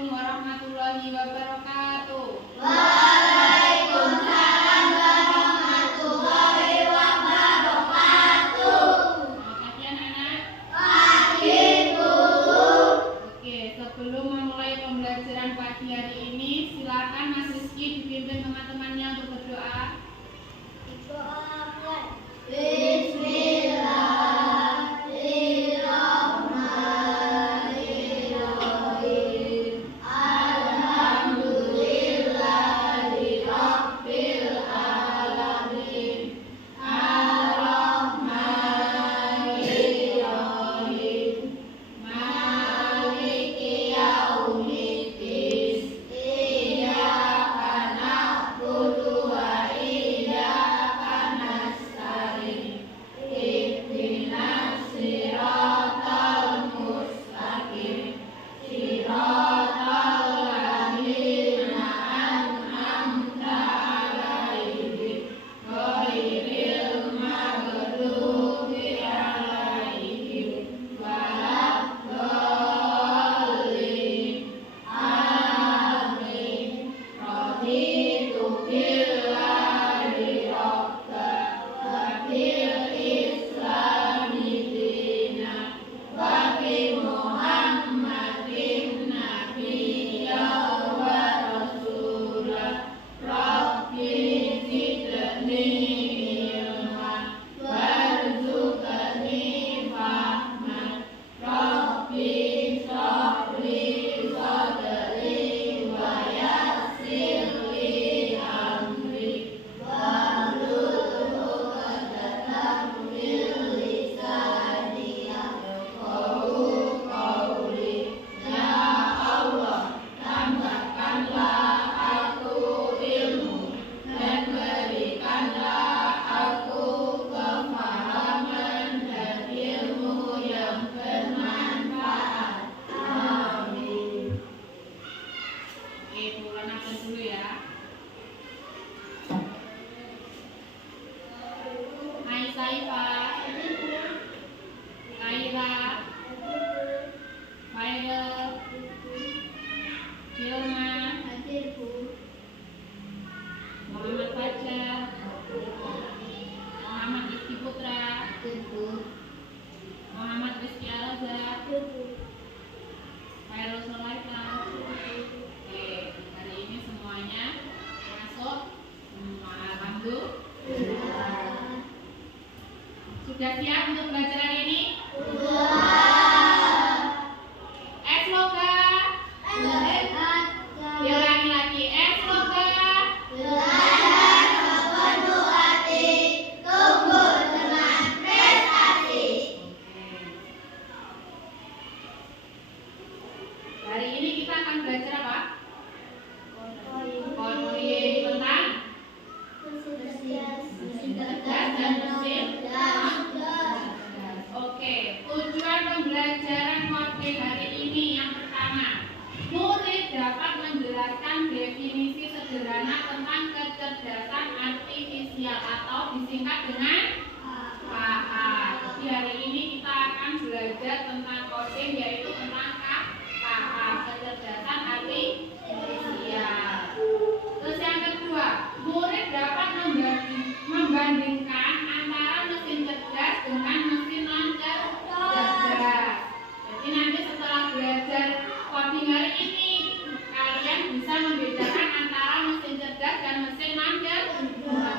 Assalamualaikum warahmatullahi wabarakatuh. Waalaikumsalam warahmatullahi wabarakatuh. Selamat pagi anak-anak. Pagi, Bu. Oke, sebelum memulai pembelajaran pagi hari ini, silakan Mas Rizky dipimpin teman-temannya untuk berdoa. Bismillahirrahmanirrahim. Alhamdulillahirabbil alamin. Ar-Rahmanir-Rahim. Maliki yaumiddin. Iyyaka na'budu wa iyyaka nasta'in. Ihdinas siratal mustaqim. Siratal ladzina an'amta 'alaihim ghairil maghdubi 'alaihim waladdallin. Amin. Raditu billahi rabba wa bil islami dinan wa bi Muhammadin nabiyya wa rasulah. Rabbi zidni ilman warzuqni fahman. Rabbi shrahli sadri wa yassir li amri wahlul 'uqdatam min lisani yafqahu qawli. Ya Allah, tambahkanlah aku ilmu dan berikanlah aku kefahaman dan ilmu yang bermanfaat. Amin. Oke, bulan nafas dulu ya. Hai Saifa, Kaira, Fairel, Hilma, Muhammad Fajar, Muhammad Rizky Putra, Muhammad Rizky Alaza, Fairul Solaita. Oke, hari ini semuanya masuk. Alhamdulillah. Sudah siap untuk belajar hari ini? Semoga. Diulangi lagi. Semoga. Hari ini kita akan belajar apa? Konvoy tentang cerdas dan mesin. Oke, tujuan pembelajaran coding hari ini yang pertama, murid dapat menjelaskan definisi sederhana tentang kecerdasan artifisial atau disingkat dengan KA. Jadi hari ini kita akan belajar tentang coding, yaitu tentang KA, kecerdasan artifisial. Terus yang kedua, murid dapat membandingkan antara mesin cerdas dengan mesin non cerdas. Jadi nanti setelah belajar coding hari ini, kalian bisa membedakan antara mesin cerdas dan mesin non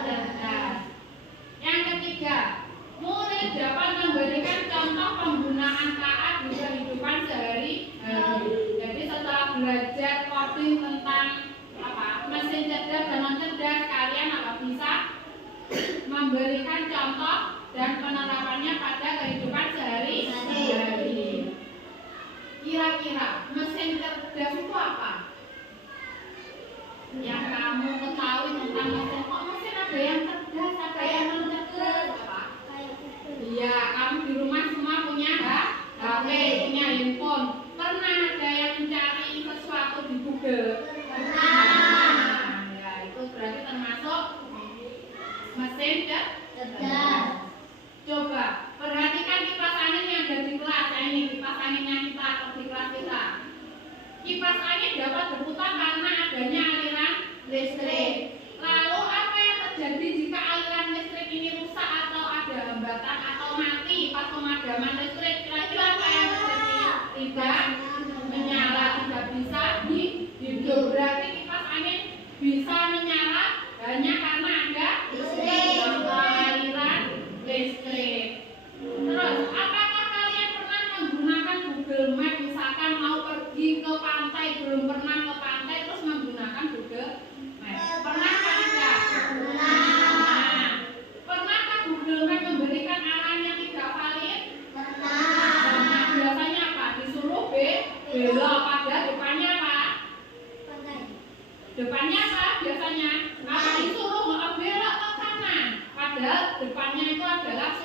cerdas. Yang ketiga, murid dapat memberikan contoh penggunaan KA di kehidupan sehari-hari. Jadi setelah belajar coding tentang mesin cerdas dan non cerdas, kalian bisa memberikan contoh dan penerapannya pada kehidupan sehari-hari. Kira-kira mesin cerdas itu apa? Yang kamu ketahui tentang mesin? Kok mesin ada yang cerdas, ada yang non cerdas? Apa? Iya, kamu di rumah semua punya HP, punya handphone. Pernah ada yang mencari sesuatu di Google? Pernah. Ya, itu berarti termasuk mesin cerdas. Coba perhatikan kipas angin yang ada di kelas. Ini kipas anginnya kita atau di kelas kita. Kipas kipas angin dapat berputar karena adanya aliran listrik. Lalu apa yang terjadi jika aliran listrik ini rusak atau ada hambatan atau mati pas pemadaman listrik? Kira-kira apa yang terjadi? Tidak menyala, tidak bisa hidup. Berarti kipas angin bisa menyala hanya karena ada aliran listrik. Terus, apakah kalian pernah menggunakan Google Map? Misalkan mau pergi ke pantai, belum pernah ke pantai, terus menggunakan Google Map. Pernah kan enggak? Pernah. Pernahkah Google Map memberikan arah yang tidak valid? Nah, biasanya apa? Disuruh belok, padahal depannya apa? Depannya apa biasanya? Apa disuruh belok ke kanan, padahal depannya itu adalah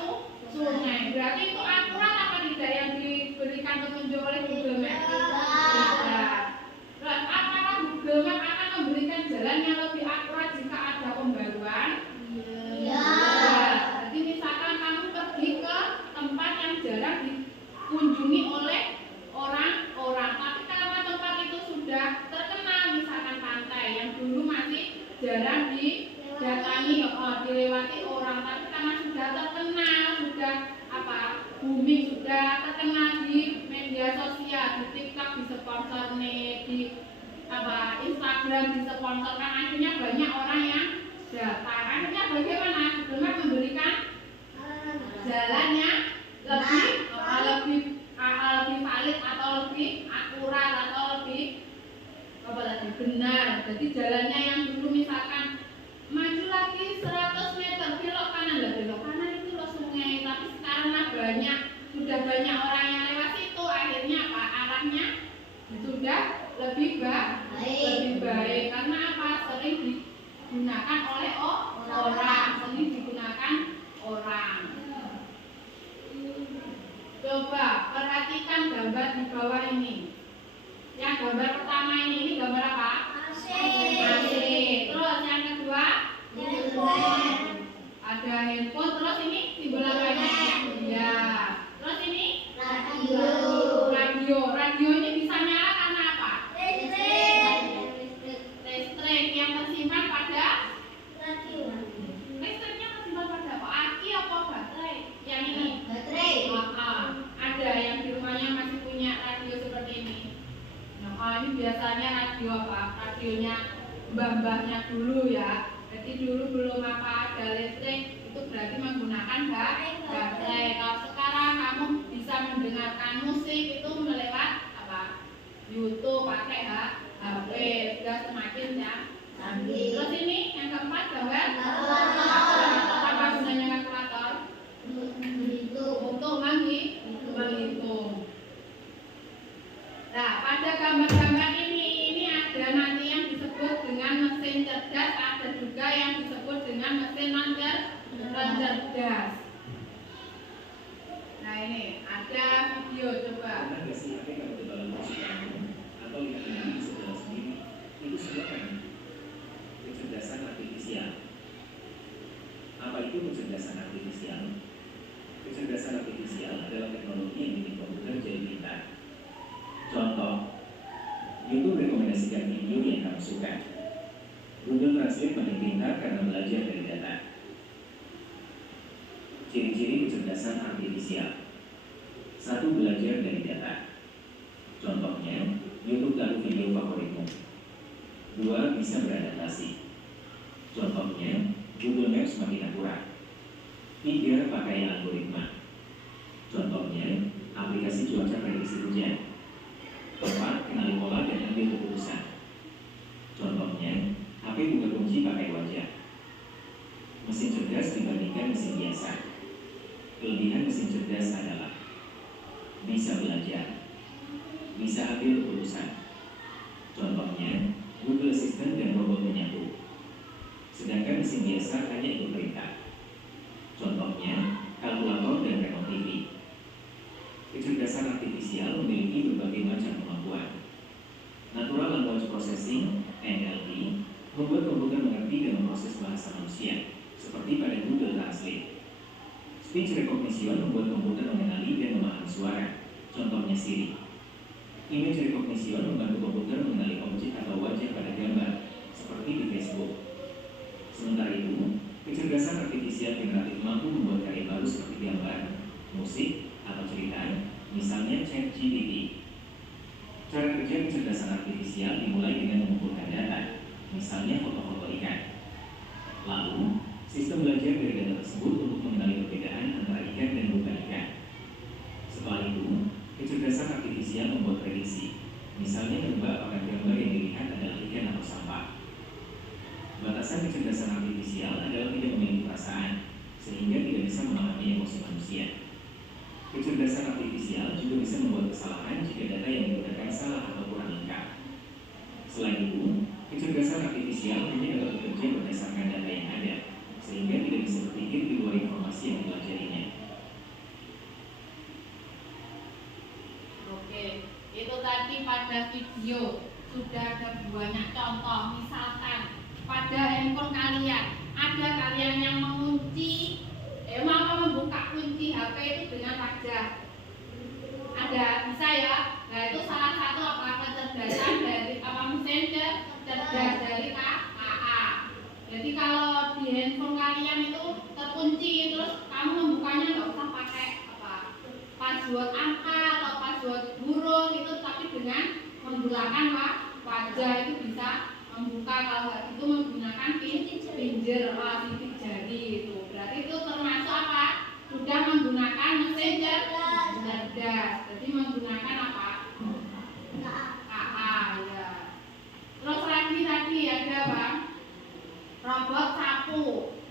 sungai. Berarti itu akurat apa tidak yang diberikan petunjuk oleh Google Map? Tidak. Terus apakah Google Map akan memberikan jalan yang lebih akurat jika ada pembaruan? Jadi misalkan kamu pergi ke tempat yang jarang dikunjungi oleh orang-orang, tapi karena tempat itu sudah terkenal, misalkan pantai yang dulu masih jarang didatangi, dilewati orang, tapi karena sudah terkenal, sudah booming, sudah terkenal di media sosial, di TikTok disponsor nih, di Instagram disponsorkan, akhirnya banyak orang yang datang. Akhirnya bagaimana? Google Map memberikan jalannya lebih valid atau lebih akurat atau lebih benar. Jadi jalannya yang dulu misalkan maju lagi 100 meter belok kanan, belok kanan itu loh sungai, tapi sekarang sudah banyak orang yang lewat situ, akhirnya arahnya sudah lebih baik karena sering digunakan oleh orang. Coba perhatikan gambar di bawah ini. Yang gambar pertama ini gambar apa? AC. Terus yang kedua ada handphone. Terus ini simbol apa ini? Ya. Terus ini radio ini bisa nyala karena apa? Listrik yang tersimpan pada listriknya tersimpan pada apa? Aki apa baterai? Yang ini baterai. Ada yang di rumahnya masih punya radio seperti ini. Ini biasanya radio radionya mbah-mbahnya dulu ya. Jadi dulu belum ada listrik, itu berarti menggunakan baterai. Kalau sekarang kamu bisa mendengarkan musik itu melewat YouTube, pakai HP, sudah semakin canggih. Terus ini yang keempat gambar apa gunanya kalkulator? Untuk menghitung. Nah, pada gambar-gambar ini ada nanti yang disebut dengan mesin cerdas, ada juga yang disebut dengan mesin non cerdas. Nah, ini ada video, coba. Atau lihat di sebelah sendiri, itu semua kan kecerdasan artifisial. Apa itu kecerdasan artifisial? Kecerdasan artifisial adalah teknologi yang bikin komputer jadi pintar. Contoh, YouTube rekomendasikan video yang kamu suka. Google Translate makin pintar karena belajar dari data. Ciri-ciri kecerdasan artifisial: 1. Belajar dari data. Contohnya, YouTube tahu video favoritmu. 2. Bisa beradaptasi. Contohnya, Google Maps makin akurat. 3. Pakai algoritma. Contohnya, aplikasi cuaca prediksi hujan. 4. Kenali pola dan ambil keputusan. Contohnya, HP buka kunci pakai wajah. Mesin cerdas dibandingkan mesin biasa. Kelebihan mesin cerdas adalah bisa belajar, bisa ambil keputusan. Contohnya, Google Assistant dan robot menyatu. Sedangkan mesin biasa hanya ikut perintah. Contohnya, kalkulator dan remote TV. Kecerdasan artifisial memiliki berbagai macam kemampuan. Natural Language Processing (NLP) membuat komputer mengerti dan memproses bahasa manusia, seperti pada Google Translate. Speech Recognition membuat komputer mengenali dan memahami suara, contohnya Siri. Image Recognition membantu komputer kerja kecerdasan artifisial dimulai dengan mengumpulkan data, misalnya foto-foto ikan. Lalu, sistem belajar dari data tersebut untuk mengenali perbedaan antara ikan dan bukan ikan. Setelah itu, kecerdasan artifisial membuat prediksi, misalnya menebak apakah gambar yang dilihat adalah ikan atau sampah. Batasan kecerdasan artifisial adalah tidak memiliki perasaan, sehingga tidak bisa memahami emosi manusia. Kecerdasan artifisial juga bisa membuat kesalahan jika data yang digunakan salah atau kurang lengkap. Selain itu, kecerdasan artifisial hanya dapat bekerja berdasarkan data yang ada, sehingga tidak bisa berpikir di luar informasi yang dipelajarinya. Oke, itu tadi pada video sudah ada banyak contoh. Misalkan pada handphone kalian ada kalian yang mengunci, membuka kunci HP itu dengan wajah. Ada, bisa ya. Nah itu salah satu kecerdasan dari mesin cerdas dari KA. Jadi kalau di handphone kalian itu terkunci, terus kamu membukanya nggak usah pakai password angka atau password huruf itu, tapi dengan menggunakan wajah itu bisa membuka. Kalau nggak itu menggunakan sidik jari itu. Berarti itu termasuk apa? Sudah menggunakan mesin cerdas. Jadi menggunakan apa? KA ya. Terus lagi tadi ada robot sapu.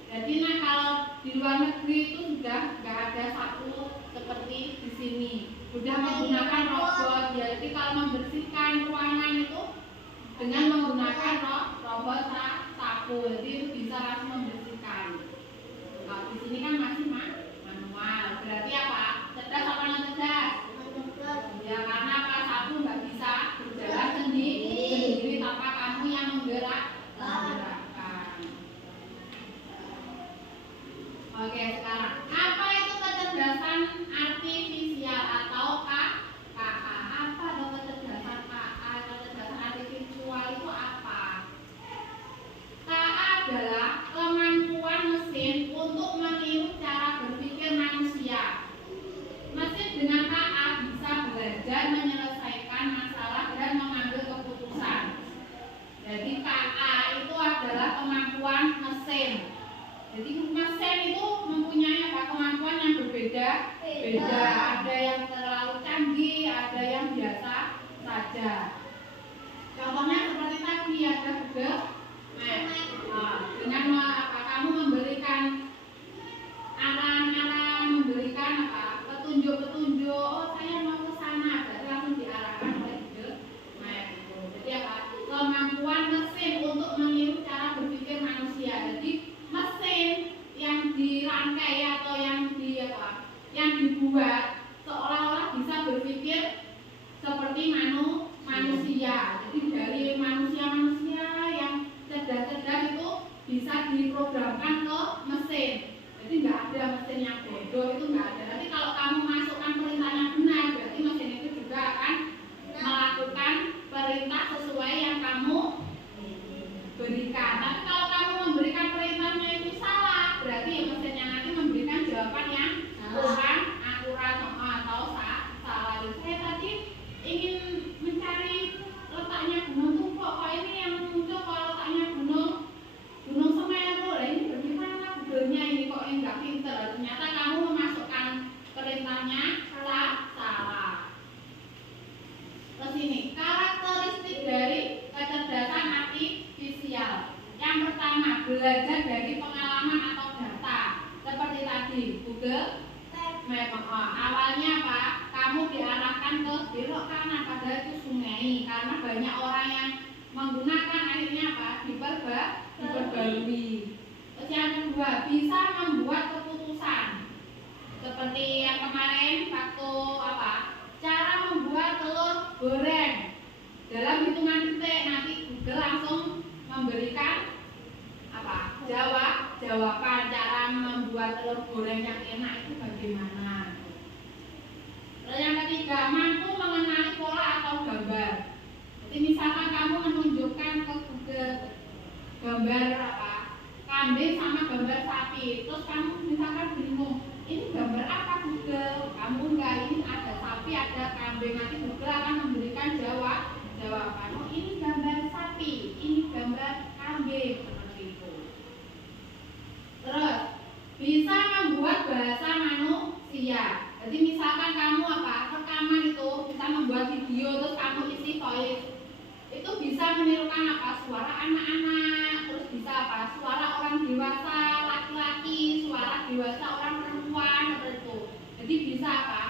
Jadi kalau di luar negeri itu sudah nggak ada sapu seperti di sini. Sudah menggunakan robot. Ya, jadi kalau membersihkan ruangan itu dengan menggunakan robot sapu. Jadi itu bisa langsung membersihkan. Kalau di sini kan masih manual. Berarti apa? Cerdas apa non cerdas? Ya karena apa? Sapu nggak bisa berjalan sendiri tanpa kamu yang menggerakkan. Oke, sekarang apa itu kecerdasan artifisial atau KA? Apa itu kecerdasan KA? Kecerdasan artifisial itu apa? KA adalah kemampuan mesin untuk meniru cara berpikir manusia. Mesin dengan KA bisa belajar menyelesaikan masalah dan mengambil keputusan. Jadi KA itu adalah kemampuan mesin. Jadi mesin itu mempunyai kemampuan yang berbeda. Ada yang terlalu canggih, ada yang biasa saja. Contohnya seperti tadi ada Google Maps. Dengan kamu memberikan arahan, memberikan petunjuk-petunjuk. Oh saya mau ke sana, berarti langsung diarahkan oleh Google Maps. Jadi kemampuan mesin untuk meniru cara berpikir manusia. Jadi mesin yang dirangkai atau yang dibuat seolah-olah bisa berpikir seperti manusia. Jadi dari manusia yang cerdas-cerdas itu bisa diprogramkan ke mesin. Jadi nggak ada mesin yang bodoh, itu nggak ada. Nanti kalau kamu masukkan perintahnya benar, berarti mesin itu juga akan melakukan perintah sesuai yang kamu berikan. Tapi kalau kamu memberikan perintahnya itu salah, berarti ya mesinnya nanti memberikan jawaban yang kurang akurat atau salah. Saya tadi ingin mencari letaknya gunung Tumpuk, kok ini yang muncul kalau letaknya gunung Semeru. Lah ini bagaimana Google-nya ini kok enggak pinter? Ternyata kamu memasukkan perintahnya salah. Terus ini karakteristik dari kecerdasan artifisial. Yang pertama, belajar dari pengalaman atau data. Seperti tadi Google Maps. Awalnya apa? Kamu diarahkan ke belok kanan, padahal itu sungai. Karena banyak orang yang menggunakan, akhirnya apa? Diperbarui. Terus yang kedua, bisa membuat keputusan. Seperti yang kemarin waktu cara membuat telur goreng. Dalam hitungan detik nanti Google langsung memberikan jawaban cara membuat telur goreng yang enak itu bagaimana. Terus yang ketiga, mampu mengenali pola atau gambar. Jadi misalkan kamu menunjukkan ke Google gambar kambing sama gambar sapi, terus kamu misalkan bingung, ini gambar apa Google? Kamu enggak, ini ada sapi, ada kambing. Nanti Google akan memberikan menirukan apa? Suara anak-anak, terus bisa apa? Suara orang dewasa, laki-laki, suara dewasa orang perempuan, seperti itu. Jadi bisa apa?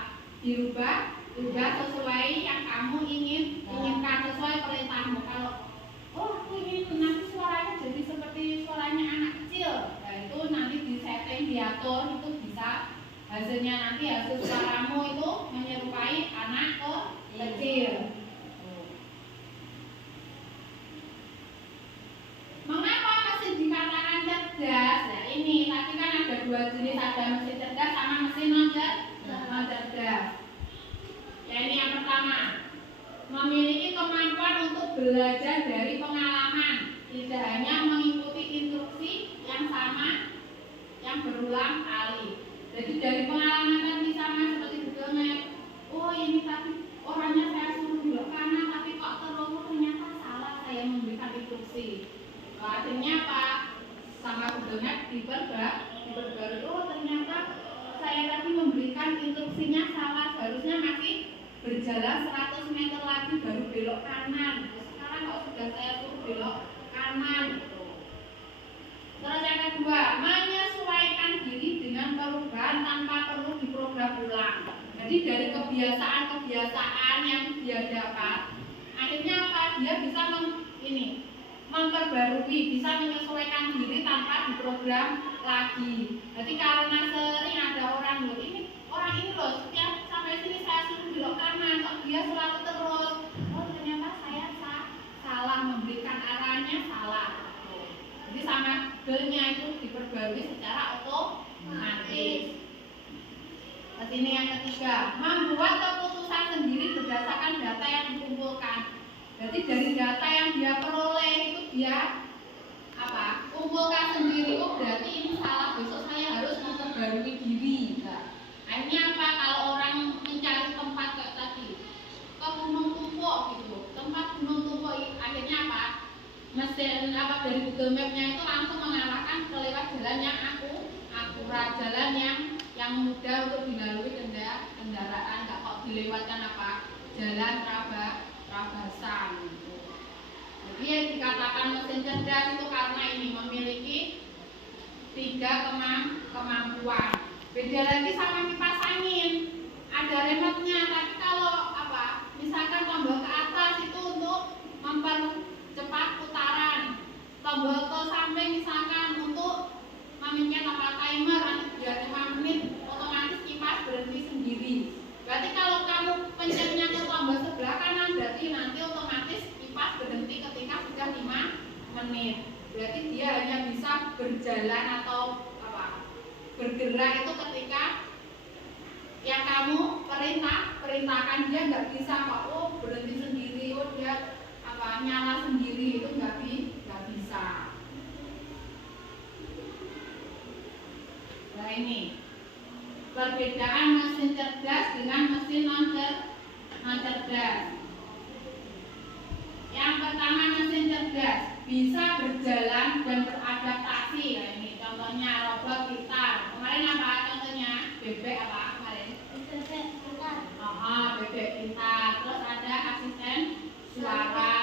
Dirubah sesuai yang kamu inginkan, sesuai perintahmu. Kalau aku ingin nanti suaranya jadi seperti suaranya anak kecil, nah itu nanti disetting, diatur, itu bisa. Hasilnya nanti hasil suaramu itu menyerupai anak kecil. Mengapa mesin dikatakan cerdas? Nah ini tadi kan ada dua jenis, ada mesin cerdas sama mesin non cerdas. Ya ini yang pertama, memiliki kemampuan untuk belajar dari pengalaman, tidak hanya mengikuti instruksi yang sama yang berulang kali. Jadi dari pengalaman tadi sama seperti Google Map. Oh ini tadi orangnya saya suruh belok kanan, tapi kok terus ternyata salah saya memberikan instruksi. Akhirnya apa? Sama Google Map diperbarui. Oh ternyata saya tadi memberikan instruksinya salah, seharusnya masih berjalan 100 meter lagi baru belok kanan. Sekarang kok sudah saya suruh belok kanan. Terus yang kedua, menyesuaikan diri dengan perubahan tanpa perlu diprogram ulang. Jadi dari kebiasaan yang dia dapat, akhirnya apa? Dia bisa memperbarui, bisa menyesuaikan diri tanpa diprogram lagi. Jadi karena sering ada orang loh setiap sampai sini saya suruh belok kanan, kok dia selalu terus. Oh ternyata saya salah memberikan arahnya salah. Jadi sama Google-nya itu diperbarui secara otomatis. Terus ini yang ketiga, membuat keputusan sendiri berdasarkan data yang dikumpulkan. Jadi dari data yang dia peroleh itu dia kumpulkan sendiri. Oh berarti ini salah, besok saya harus memperbarui diri. Akhirnya apa? Kalau orang mencari tempat kayak tadi ke Gunung Tumpuk gitu, tempat Gunung Tumpuk, akhirnya apa? Mesin dari Google Map-nya itu langsung mengarahkan ke lewat jalan yang akurat, jalan yang mudah untuk dilalui kendaraan, nggak kok dilewatkan jalan trabasan gitu. Jadi yang dikatakan mesin cerdas itu karena ini memiliki 3 kemampuan. Beda lagi sama kipas angin, ada remote-nya, tapi kalau misalkan tombol ke atas itu untuk mempercepat putaran, tombol ke samping misalkan untuk memencet timer nanti biar 5 menit otomatis kipas berhenti sendiri. Berarti kalau kamu pencetnya ke tombol sebelah kanan, berarti nanti otomatis kipas berhenti ketika sudah 5 menit. Berarti dia hanya bisa berjalan atau bergerak itu ketika yang kamu perintahkan. Dia nggak bisa berhenti sendiri, dia nyala sendiri, itu nggak bisa. Nah ini perbedaan mesin cerdas dengan mesin non cerdas. Yang pertama, mesin cerdas bisa berjalan dan beradaptasi. Ya ini contohnya robot gitar. Kemarin contohnya? Bebek kemarin? Bebek pintar. Bebek pintar. Terus ada asisten suara.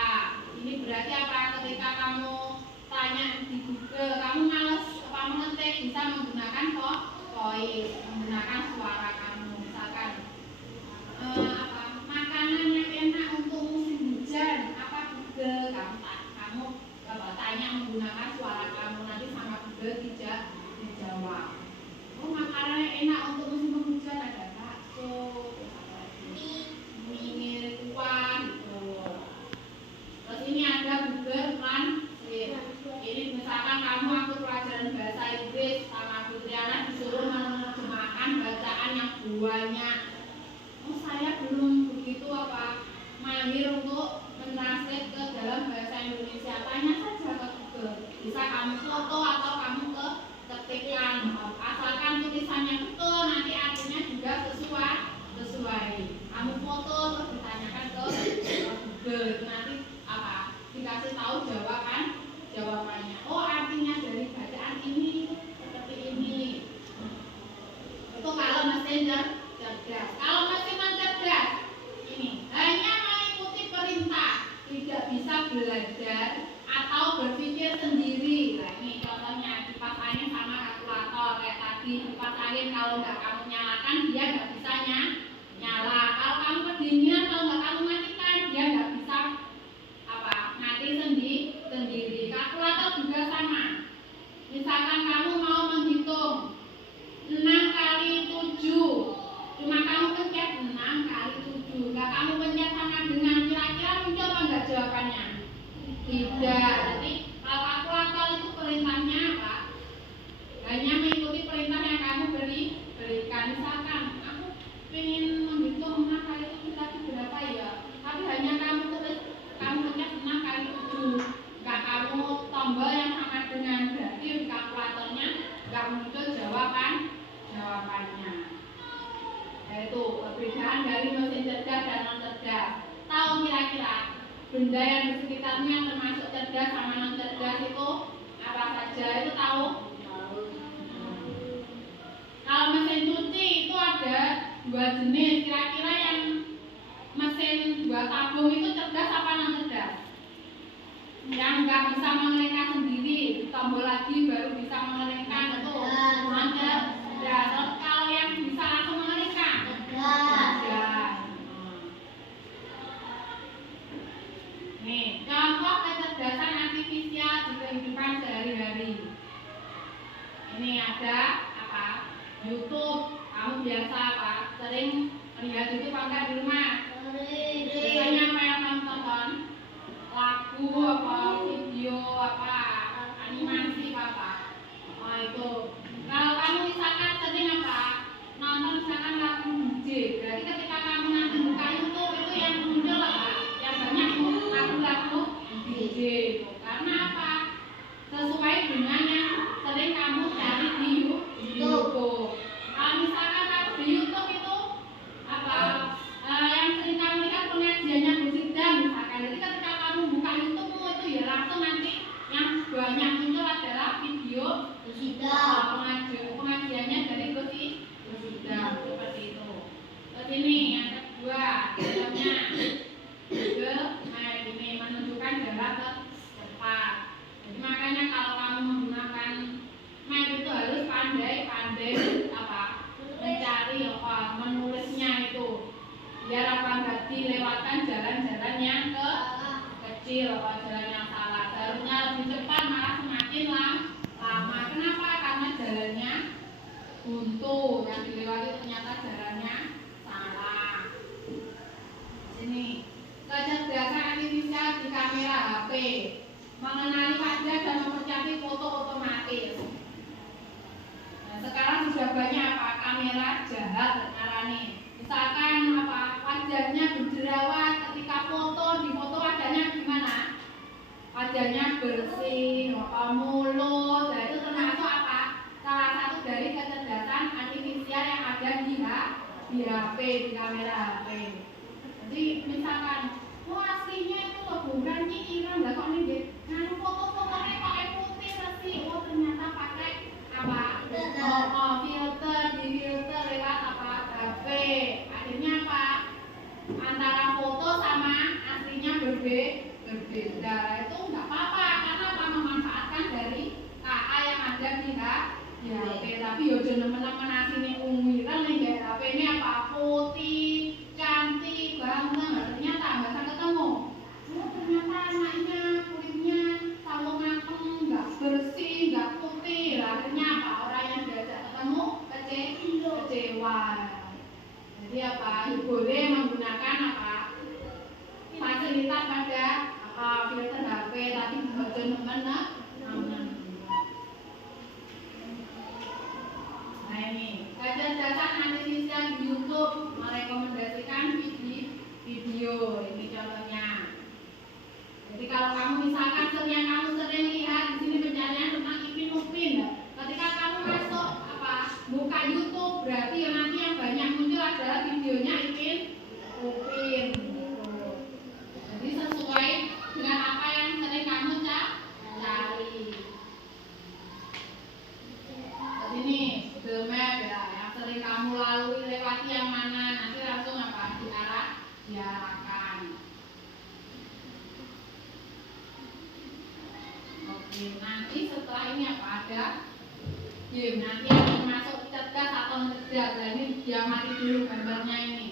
Ini berarti ketika kamu tanya di Google, kamu males mengetik, bisa menggunakan voice, menggunakan suara kamu. Misalkan makanan yang enak untuk musim hujan Google, kamu tanya menggunakan suara kamu, nanti sama Google dijawab. Oh makanan yang enak untuk musim hujan ada bakso, mie kuah gitu. Terus ini ada Google Translate. Ini misalkan kamu akut pelajaran bahasa Inggris sama Fitriana disuruh menerjemahkan bacaan yang banyak. Oh saya belum begitu mahir untuk mentranslate ke dalam bahasa Indonesia. Tanya saja ke Google. kalau nggak kamu nyalakan dia nggak bisa nyala. Kalau kamu kedinginan kalau nggak kamu matikan dia nggak bisa mati sendiri. Kalkulator juga sama. Misalkan kamu mau menghitung 6 kali 7, cuma kamu pencet 6 kali 7, nggak kamu pencet sama dengan kira-kira muncul apa enggak jawabannya? Tidak. Jadi kalau kalkulator itu perintahnya apa? Hanya mengikuti perintah yang kamu berikan. Misalkan aku ingin menghitung 6 kali 7 tadi berapa ya, tapi hanya kamu tulis, kamu pencet 6 kali 7, nggak kamu tombol yang sama dengan, berarti di kalkulatornya nggak muncul jawabannya. Yaitu perbedaan dari mesin cerdas dan non cerdas. Tahu kira-kira benda yang di sekitarnya termasuk cerdas sama non cerdas itu apa saja? Itu tahu? Kalau mesin cuci itu ada 2 jenis. Kira-kira yang mesin 2 tabung itu cerdas apa non cerdas? Yang nggak bisa mengelengkan sendiri, tombol lagi baru bisa mengelengkan, itu non cerdas. Terus kalau yang bisa langsung mengelengkan, cerdas. Nih, contoh kecerdasan artifisial di kehidupan sehari-hari. Ini ada YouTube. Kamu biasa sering melihat YouTube enggak di rumah? Biasanya apa yang kamu tonton? Lagu video animasi Oh itu. Kalau kamu misalkan sering nonton misalkan lagu DJ, berarti ketika kamu nanti buka YouTube itu yang muncul yang banyak lagu-lagu DJ. Karena apa? Sesuai dengan yang sering kamu cari di YouTube. Kalau misalkan kamu di YouTube itu yang sering kamu lihat pengajiannya Gusidam misalkan. Jadi ketika kamu buka YouTube itu ya langsung nanti yang banyak muncul adalah video pengajiannya dari Gusidam, seperti itu. Terus ini yang kedua, contohnya Google Map ini menunjukkan jarak tercepat. Jadi makanya kalau kamu menggunakan map itu harus pandai mencari menulisnya itu, biar nggak dilewatkan jalan-jalan yang kecil jalan yang salah. Seharusnya lebih cepat, malah semakin lama. Kenapa? Karena jalannya buntu, yang dilewati ternyata jalannya salah. Ini kecerdasan artifisial di kamera HP, mengenali wajah dan mempercantik foto otomatis. Nah, sekarang sudah banyak kamera jahat ngarani. Misalkan wajahnya berjerawat, ketika di foto wajahnya gimana? Wajahnya bersih, mulus. Nah, itu termasuk salah satu dari kecerdasan artifisial yang ada di HP, di kamera HP. Jadi misalkan, aslinya itu bukan Iran, lah kok ini foto-fotonya pakai putih sih. Ternyata pakai filter, di filter lewat HP. Akhirnya antara foto sama aslinya berbeda. Itu nggak apa-apa, karena memanfaatkan dari KA yang ada di HP. Tapi yojo nemen-nemen aslinya unguiran nih HP ini putih, cantik, ganteng. Ternyata nggak bisa ketemu. Ternyata anaknya kulitnya selalu mateng, nggak bersih, nggak putih. Akhirnya orang yang diajak ketemu kecewa. Jadi boleh menggunakan fasilitas pada filter HP, tapi ojo nemen. Nah ini kecerdasan artifisial di YouTube merekomendasikan video. Ini contohnya. Jadi kalau kamu misalkan yang kamu sering lihat di sini pencarian tentang Ipin Upin, ketika kamu masuk buka YouTube, berarti nanti yang banyak muncul adalah videonya Ipin Upin. Jadi sesuai dengan apa yang sering kamu cari. Jadi ini Google Map yang sering kamu lewati yang mana, nanti langsung diarahkan. Oke, nanti setelah ini ada game. Nanti yang masuk cerdas atau cerdas. Nah, ini diamati dulu gambarnya ini.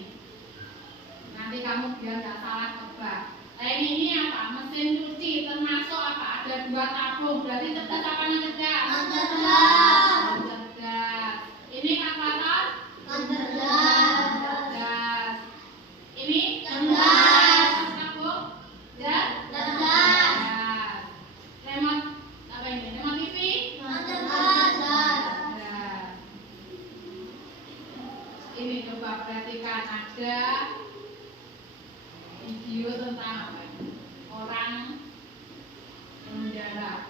Nanti kamu biar nggak salah tebak. Nah, ini apa? Mesin cuci termasuk apa? Ada 2 tabung. Berarti cerdas apa non cerdas? Cerdas. Cerdas. Ini kalkulator? Cerdas. Cerdas. Ini? Cerdas. Tabung? Cerdas. Cerdas. Remote apa ini? Remote TV? Cerdas. Cerdas. Ini coba perhatikan, ada video tentang apa? Orang mendarat.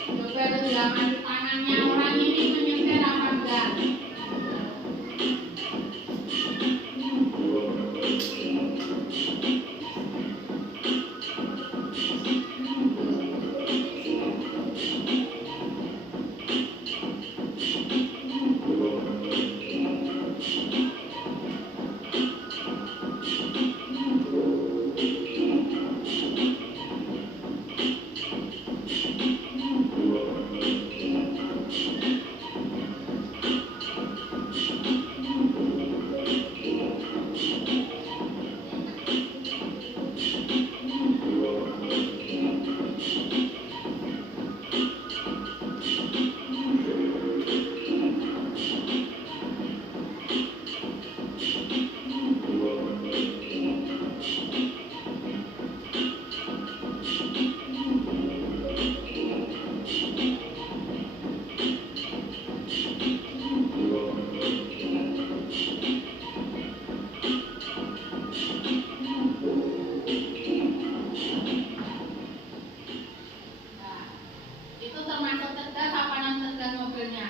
Coba tenggelamkan tangannya orang ini menyetir apa enggak? Nah, itu termasuk cerdas apa non cerdas mobilnya?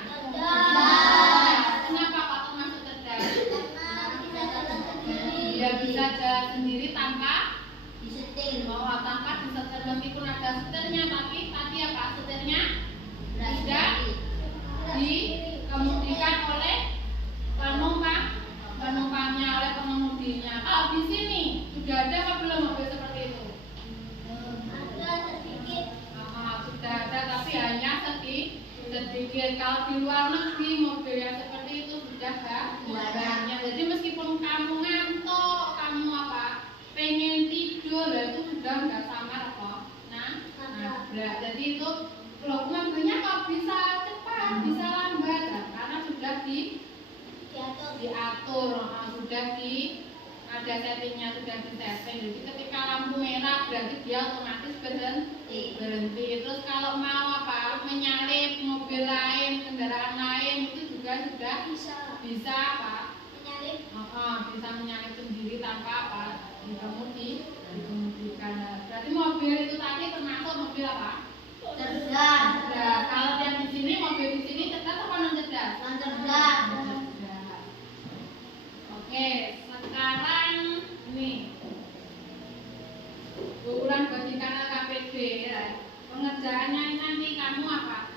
Kenapa kok termasuk cerdas? Dia bisa jalan sendiri tanpa tanpa disetir, meskipun ada setirnya, tapi tadi apa? Setirnya tidak dikemudikan oleh penumpangnya, oleh pengemudinya. Kalau di sini sudah ada apa belum mobil seperti itu? Sudah ada, tapi hanya sedikit. Kalau di luar negeri mobil yang seperti itu sudah banyak. Jadi meskipun kamu ngantuk, kamu apa? Pengen tidur, itu sudah nggak samar kok. Jadi itu loh, mobilnya kok bisa cepat, bisa lambat, karena sudah diatur, sudah ada settingnya, sudah disetting. Jadi ketika lampu merah berarti dia otomatis berhenti. Terus kalau mau apa? Menyalip mobil lain, kendaraan lain itu juga sudah bisa apa? Bisa menyalip sendiri tanpa apa? Dikemudikan. Berarti mobil itu tadi termasuk mobil apa? Cerdas. Nah, kalau yang di sini mobil di sini cerdas apa non cerdas? Cerdas. Oke, sekarang ini ukuran bagi kanal KPD ya. Pengerjaannya nanti kamu apa?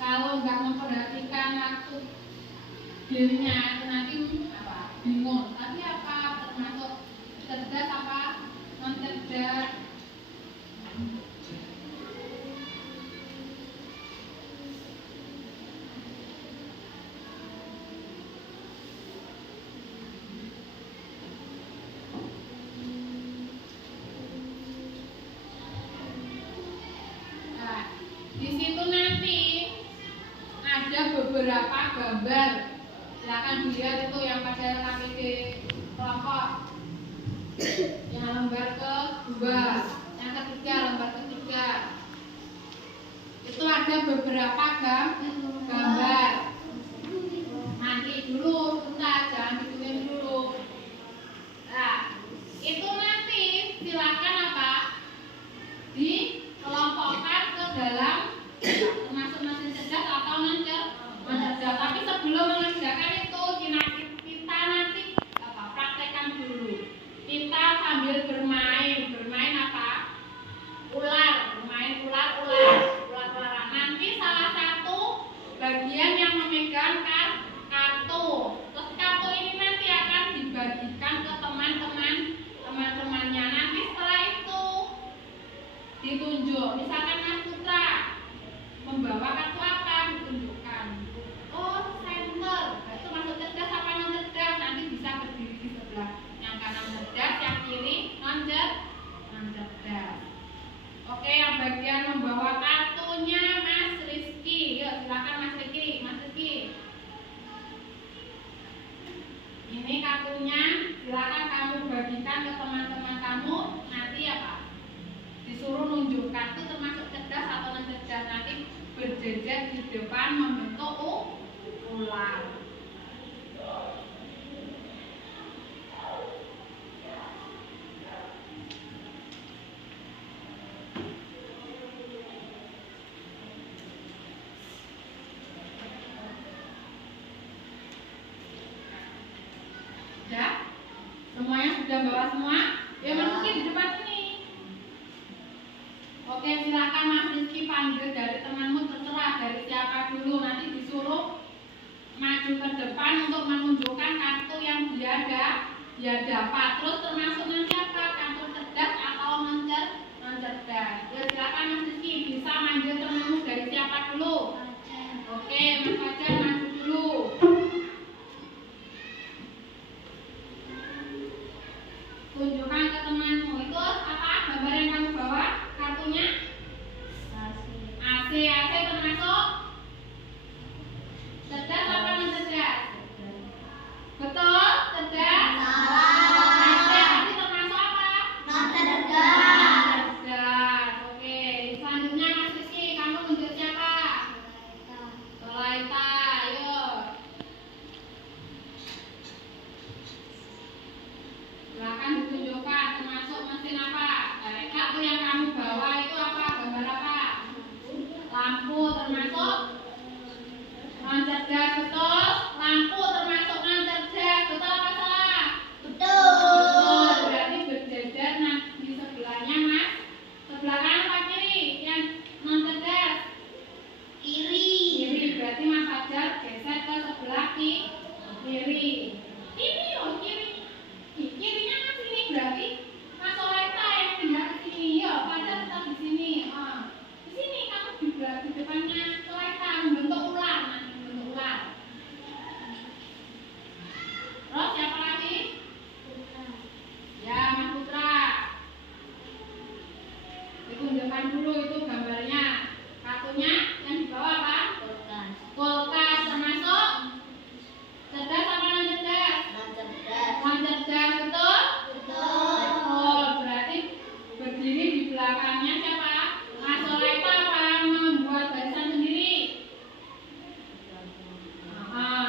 Kalau nggak memperhatikan waktu dirinya nanti apa? Bingung. Tapi apa termasuk cerdas apa non cerdas? Di situ nanti ada beberapa gambar. Silakan dilihat itu yang pada KPD kelompok. Yang lembar kedua, yang ketiga, lembar ketiga. Itu ada beberapa gambar. Nanti dulu, bentar, jangan ditulis dulu. Nah, itu nanti silakan apa? Dikelompokkan ke dalam termasuk mesin cerdas atau non cerdas. Tapi sebelum mengerjakan itu kita nanti apa? Praktekkan dulu. Kita sambil bermain apa? Bermain ular-ularan. Nanti salah satu bagian yang memegang kartu. bagikan ke teman-teman kamu, nanti apa? Disuruh nunjuk kartu termasuk cerdas atau non cerdas, nanti berjejer di depan membentuk ular. Ya, semuanya sudah bawa semua? Ya masukin di depan sini. Oke, silakan Mas Rizky panggil dari temanmu, terserah dari siapa dulu. Nanti disuruh maju ke depan untuk menunjukkan kartu yang dia dapat. Terus termasuk nanti apa? Kartu cerdas atau non cerdas. Ya silakan Mas Rizky, bisa manggil temanmu dari siapa dulu? Oke, Mas Fajar maju dulu. Tunjukkan ke temanmu. Itu apa? Gambar yang kamu bawa? Kartunya? AC termasuk cerdas apa non cerdas? Betul, cerdas. AC tadi termasuk apa? Cerdas. Oke, selanjutnya Mas Rizky, kamu nunjuk siapa? Solaita, ayo. Silakan ditunjukkan termasuk mesin apa? Dari kartu yang kamu bawa itu apa? Gambar apa? Lampu termasuk non cerdas, betul. Lampu termasuk non cerdas, betul apa salah? Betul. Berarti berjejer di sebelahnya Mas. Sebelah kanan apa kiri? Yang non cerdas? Kiri. Berarti Mas Fajar geser ke sebelah kiri. Ini loh kiri. Kirinya kan sini, berarti Mas Solaita yang pindah ke sini. Yo, Fajar tetap di sini. Di sini kamu di depannya Solaita membentuk ular, nanti membentuk ular. Terus siapa lagi? Ya, Mas Putra. Ditunjukkan dulu itu gambarnya. Kartunya yang dibawa apa? Kulkas termasuk cerdas apa non cerdas? Non cerdas, betul? Betul. Berarti berdiri di belakangnya siapa? Mas Solaita apa membuat barisan sendiri?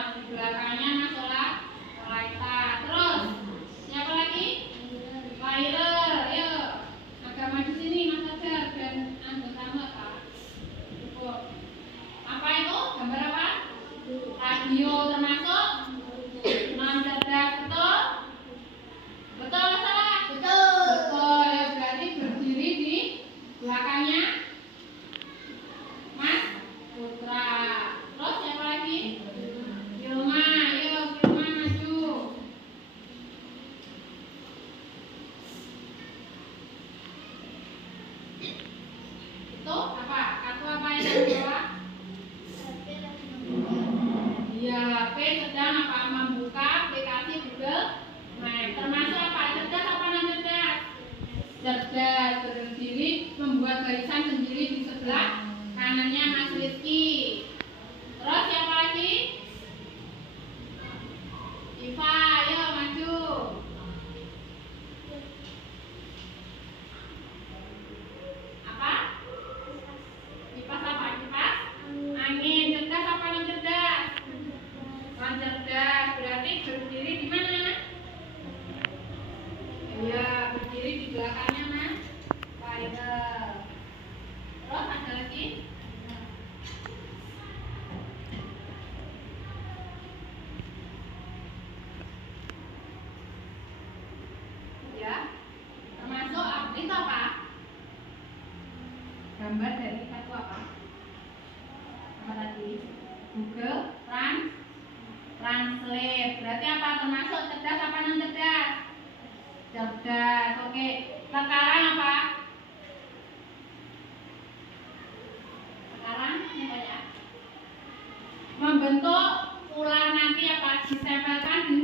Di belakangnya Mas Solaita. Terus siapa lagi? Khairul, ayo agak maju sini Mas Fajar dan anggota apa? Cukup. Apa itu? Gambar apa? Radio termasuk non cerdas, betul? Betul atau salah? Betul. Ya berarti berdiri di belakangnya Mas Putra. Terus siapa lagi? Yilma, ayo Yilma maju. Itu apa? Kartu apa yang dibawa? Iya, HP sedang apa? Membuka aplikasi Google Map. Termasuk apa? Cerdas apa non cerdas? Cerdas. Berdiri membuat barisan sendiri di sebelah kanannya Mas Rizky. Terus siapa lagi? Iva, ayo maju. Apa? Kipas apa? Kipas? Angin. Cerdas apa non cerdas? Non cerdas. Berarti berdiri di mana? Ya, berdiri di belakangnya Mas Khairul. Terus ada lagi? Ya, termasuk itu apa? Gambar dari kartu apa? Apa tadi? Google Translate. Berarti apa? Termasuk cerdas apa non cerdas? Cerdas. Oke. Sekarang apa? Sekarang ini ya. Membentuk ular nanti apa? Ditempelkan di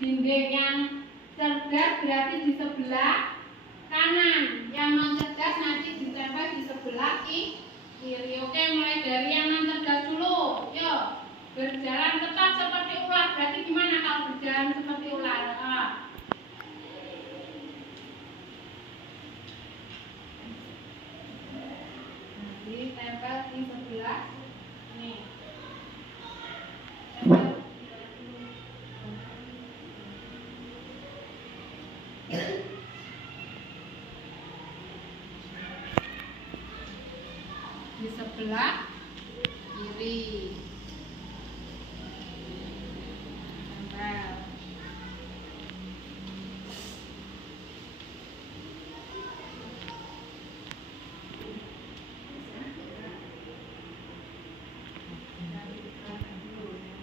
dinding yang cerdas berarti di sebelah kanan. Yang non cerdas nanti ditempel di sebelah kiri. Oke, mulai dari yang non cerdas dulu. Yuk. Berjalan tetap seperti ular. Berarti gimana kalau berjalan seperti ular? Di sebelah kiri. Tempel.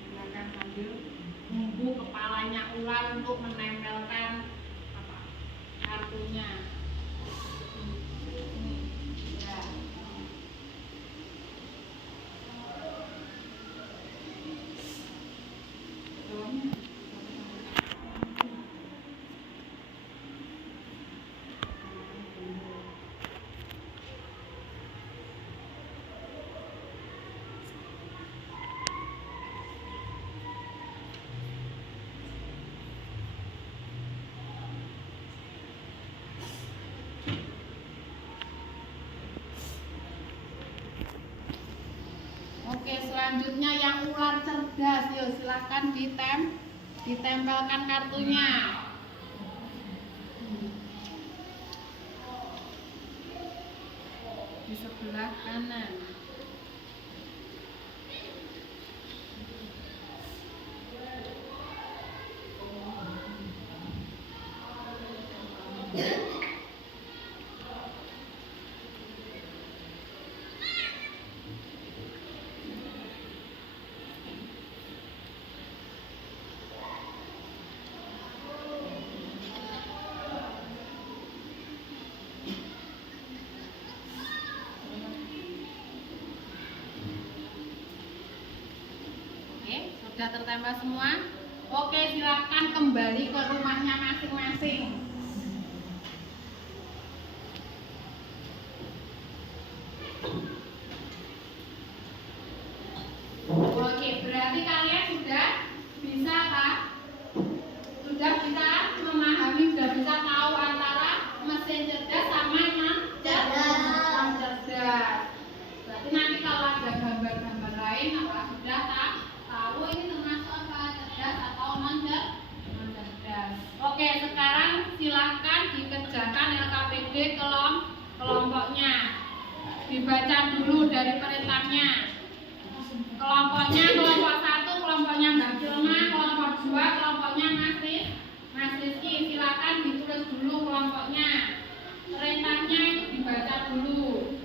Silakan sambil nunggu kepalanya ular untuk menempelkan apa kartunya. Ya. Oke, selanjutnya yang ular cerdas, yuk silakan ditempelkan kartunya. Di sebelah kanan. Oke, sudah tertempel semua. Oke, silakan kembali ke rumahnya masing-masing. Oke, berarti kalian sudah bisa Pak? Sudah bisa memahami, sudah bisa tahu antara mesin cerdas sama non cerdas. Berarti nanti kalau ada gambar-gambar lain apa sudah tahu ini termasuk apa, cerdas atau non cerdas. Oke, sekarang silakan dikerjakan LKPD kelompoknya. Dibaca dulu dari perintahnya. Kelompoknya kelompok 1, kelompoknya Mbak Kilma, kelompok 2, kelompoknya Mas Rizky. Silakan ditulis dulu kelompoknya. Perintahnya itu dibaca dulu.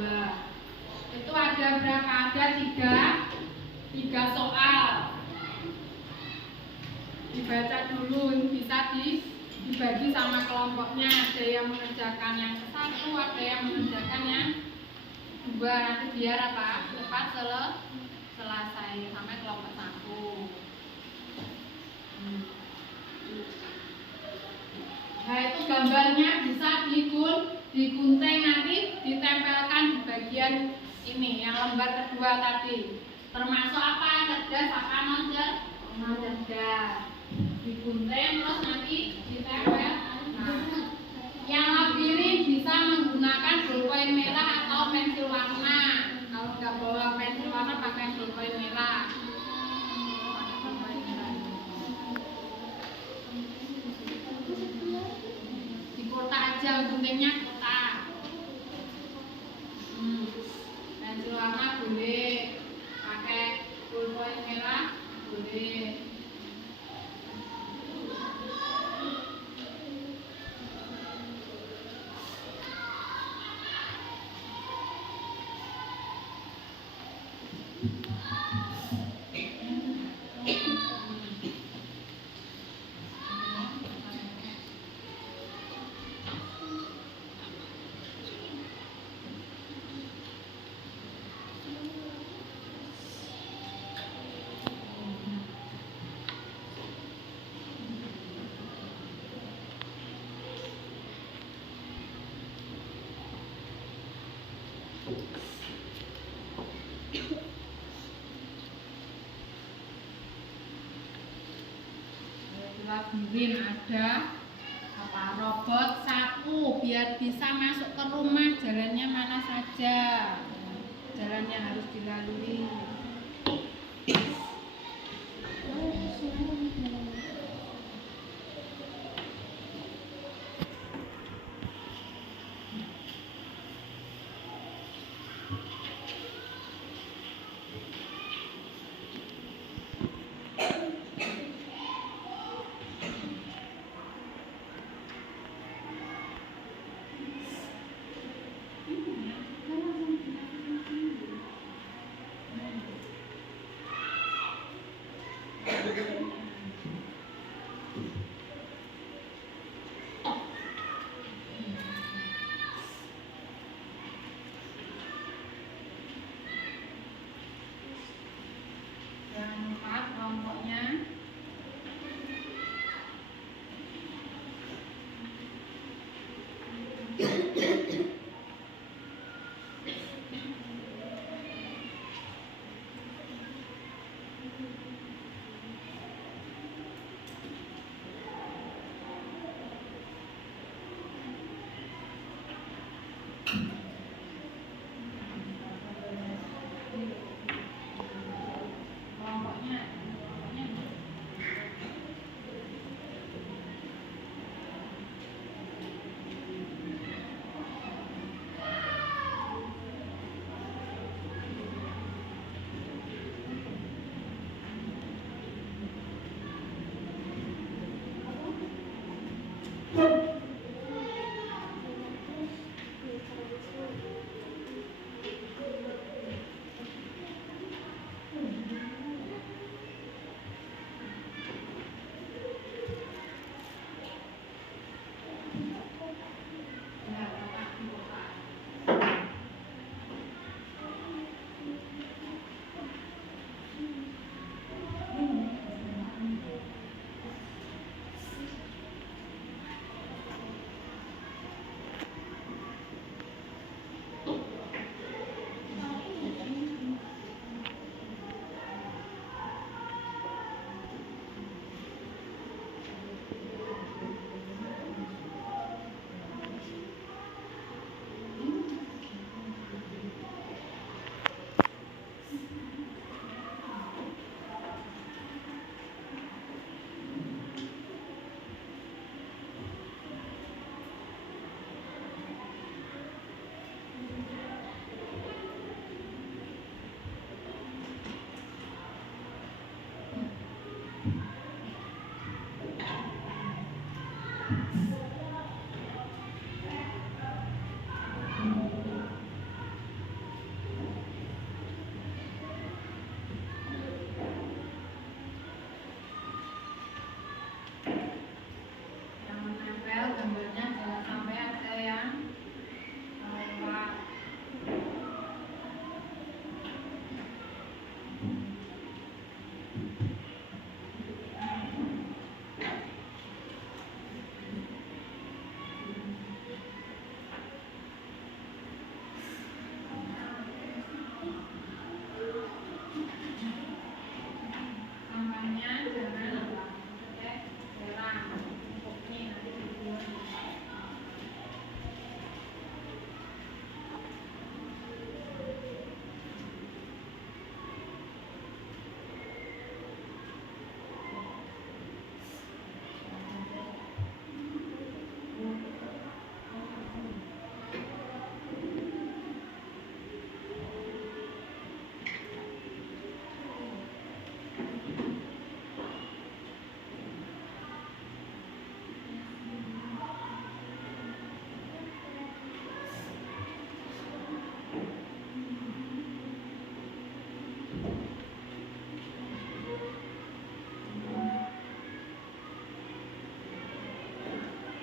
Wah, itu ada berapa? Ada tiga soal. Dibaca dulu, bisa dibagi sama kelompoknya. Ada yang mengerjakan yang ke-1, ada yang mengerjakan yang 2. Nanti biar apa? Cepat selesai sampai kelompok 1. Nah, itu gambarnya bisa digunting nanti ditempelkan di bagian ini yang lembar kedua tadi. Termasuk apa? Cerdas apa non cerdas. Digunting terus nanti ditempel. Nah, yang labirin bisa menggunakan bolpen merah atau pensil warna. Kalau nggak bawa pensil warna pakai bolpen merah. Di kotak aja, guntingnya kotak. Pensil warna boleh, pakai bolpen merah boleh. Labirin ada apa, robot sapu biar bisa masuk ke rumah. Jalannya mana saja, jalan yang harus dilalui. Yang menempel gambarnya jangan sampai ada yang lewat. Sampahnya jangan pakai serang. Ini nanti dibuang.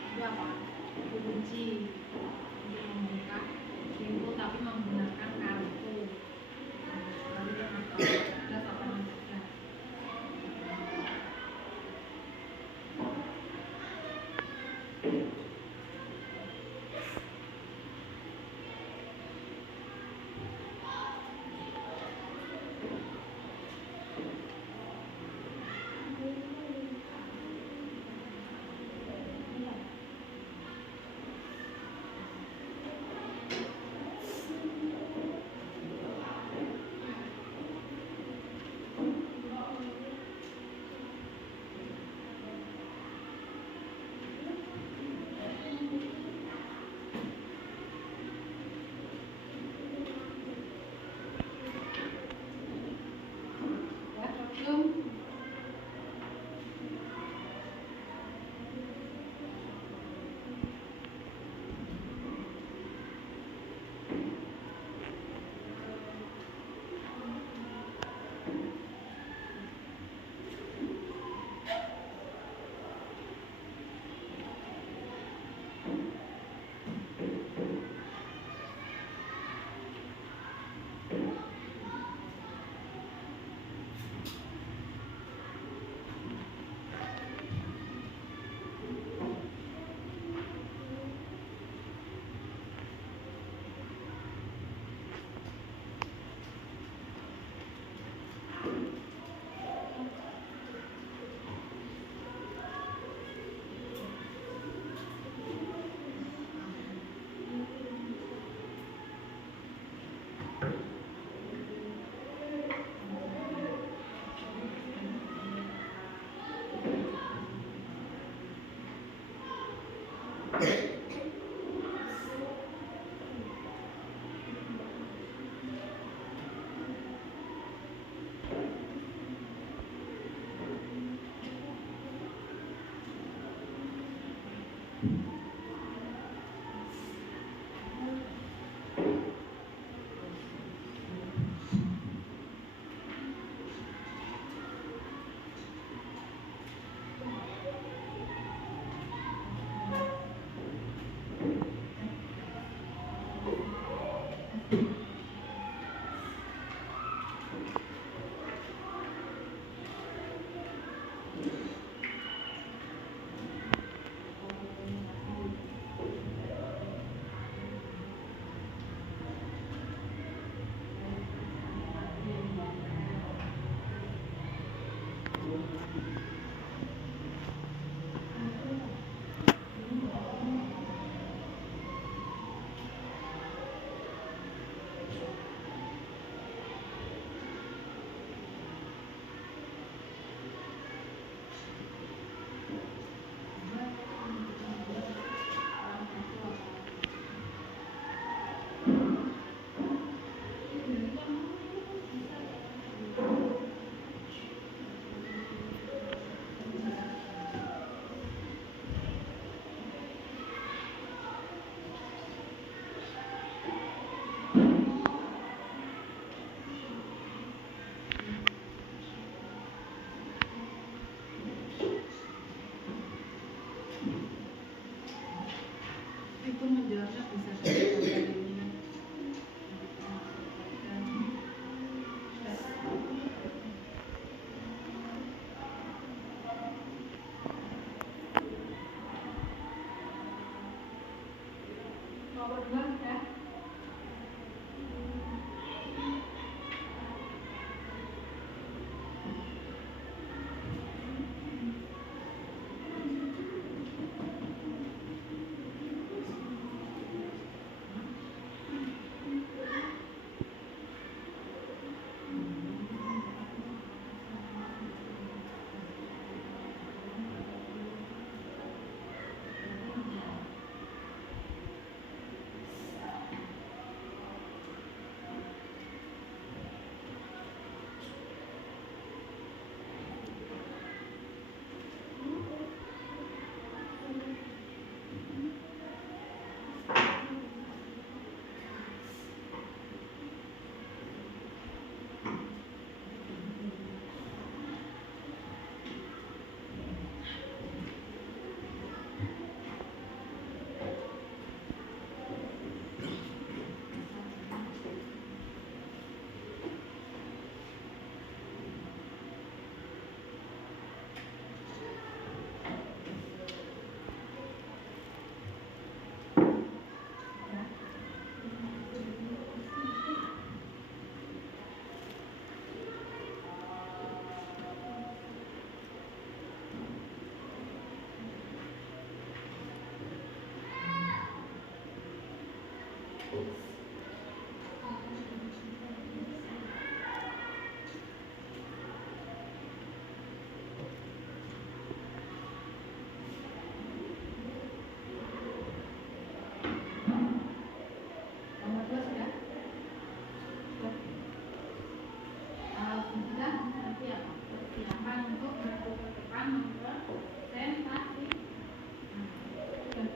Itu apa? Kunci untuk membuka pintu tapi menggunakan kartu. Lalu yang ada apa namanya? Itu menjawabnya bisa saja dari ini. Nomor 2 sudah. Nomor 2 sudah. Sudah nanti apa? Persiapan untuk masuk ke depan membuat presentasi. Sudah.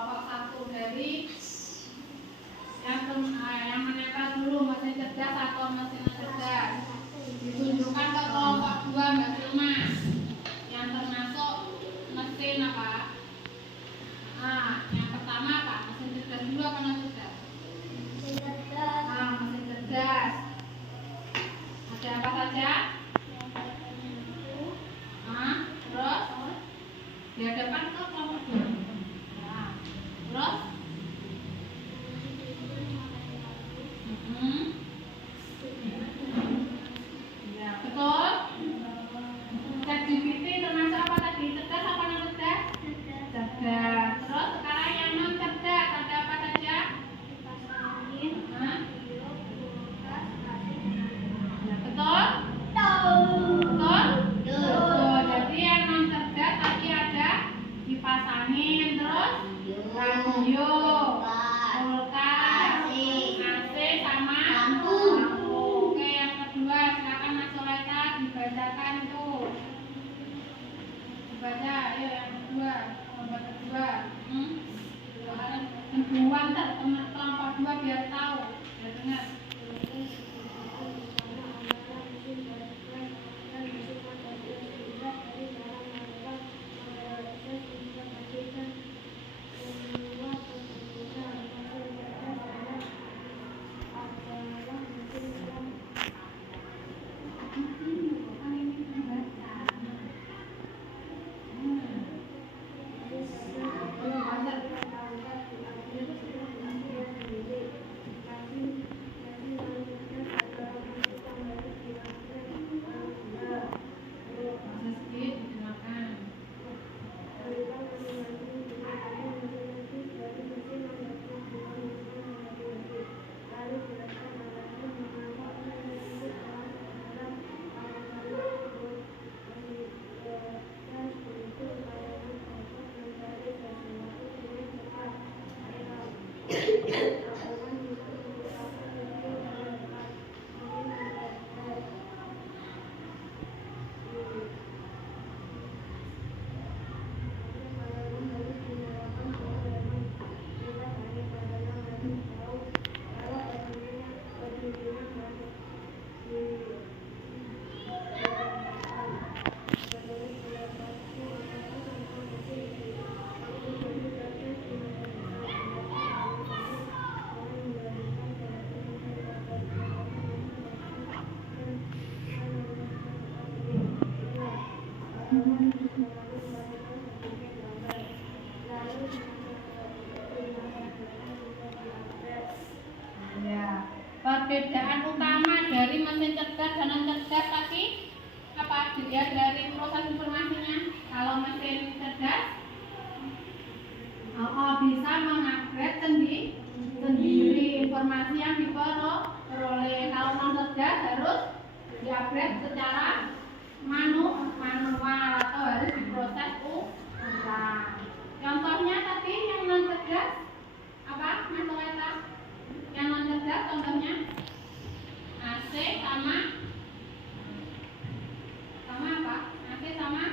kelompok 1 dari yang menempel dulu mesin cerdas atau mesin cerdas. Ditunjukkan ke kelompok 2 Mbak Silma yang termasuk mesin apa? Yang pertama apa? Mesin cerdas dulu apa mesin cerdas? Mesin cerdas. Ada apa saja? Terus di hadapan ke kelompok 2. Terus ya, betul. ChatGPT termasuk apa tadi? Cerdas apa non cerdas? Cerdas. Terus sekarang yang non cerdas ada apa saja? Ya, betul. Betul. Jadi yang non cerdas tadi ada dipasangin, terus radio, kulkas, AC sama lampu. Oke, yang kedua silakan Mas Soleta dibacakan itu. Dibaca, ayo yang kedua, kelompok kedua. Kedua teman kelompok 2 biar tahu, biar dengar. Perbedaan utama dari mesin cerdas dan non cerdas tadi apa? Dilihat dari proses informasinya. Kalau mesin cerdas bisa mengupgrade sendiri informasi yang diperoleh. Kalau non cerdas harus diupgrade secara manual atau harus diproses ulang. Contohnya tadi yang non cerdas apa, Mas Soleta? Yang non cerdas contohnya AC sama apa? AC sama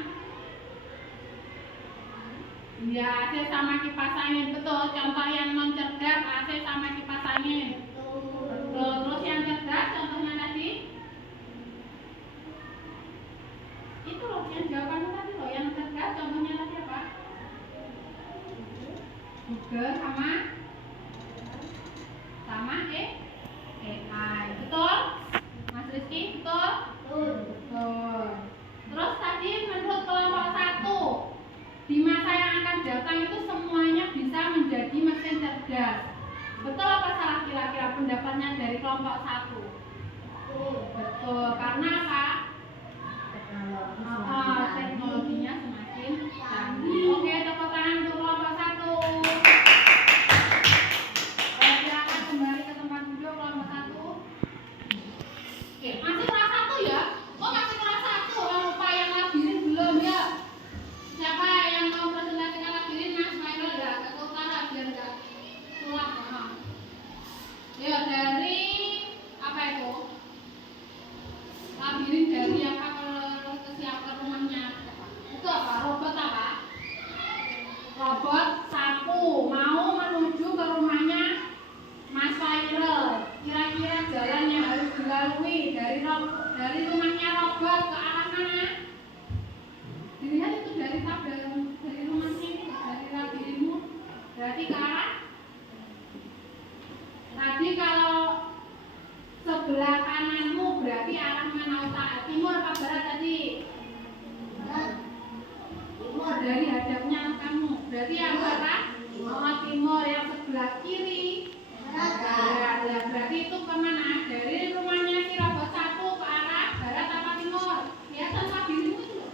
ya, AC sama kipas angin. Betul. Contoh yang non cerdas AC sama kipas angin. Betul. Terus yang cerdas contohnya tadi itu loh, yang jawabannya tadi loh. Yang cerdas contohnya tadi apa? Google sama AI. Betul? Mas Rizky, betul? Betul. Terus tadi menurut kelompok 1 di masa yang akan datang itu semuanya bisa menjadi mesin cerdas. Betul apa salah kira-kira pendapatnya dari kelompok 1? Betul. Karena apa? Teknologinya semakin canggih. Oke, tepuk tangan untuk kelompok 1. Silakan kembali ke tempat duduk kelompok 1. Oke, masih kelas 1 ya? Oh, masih kelas 1. Orang lupa yang labirin belum ya? Siapa yang mau presentasikan labirin? Mas Michael ya, ke utara biar enggak sulap. Ya, dari apa itu? Labirin dari apa ke siapa rumahnya? Itu apa? Robot apa? Tadi kalau sebelah kananmu berarti arah mana utara? Timur apa barat tadi? Timur dari hadapnya kamu. Berarti yang barat? Oh, timur. Yang sebelah kiri? Barat. Ya, berarti itu kemana? Dari rumahnya si robot 1 ke arah barat apa timur? Kelihatan tak dirimu itu loh.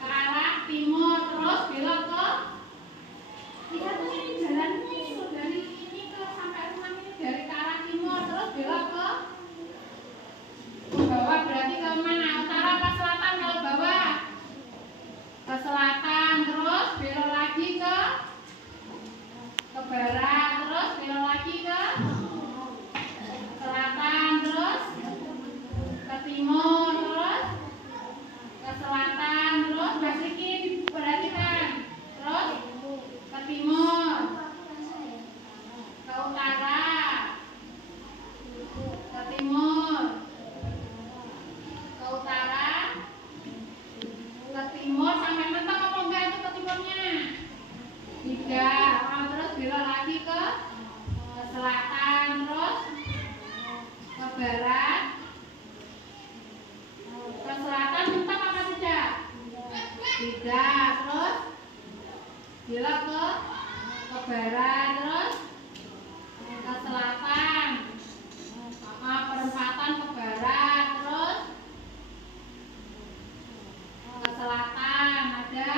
Ke arah timur terus belok ke. Lihat tuh ini jalannya itu dari ini ke sampai rumah ini dari ke arah timur terus belok ke bawah, berarti ke mana? Utara apa selatan kalau bawah? Ke selatan terus belok lagi ke barat terus belok lagi ke selatan terus ke timur terus ke selatan terus Basriki diperhatikan terus ke timur ke utara ke timur ke utara ke timur sampai mentok apa enggak itu ke timurnya? Tidak. Terus belok lagi ke selatan terus ke barat ke selatan mentok apa tidak? Tidak. Terus belok ke barat terus ke selatan perempatan ke barat terus ke selatan ada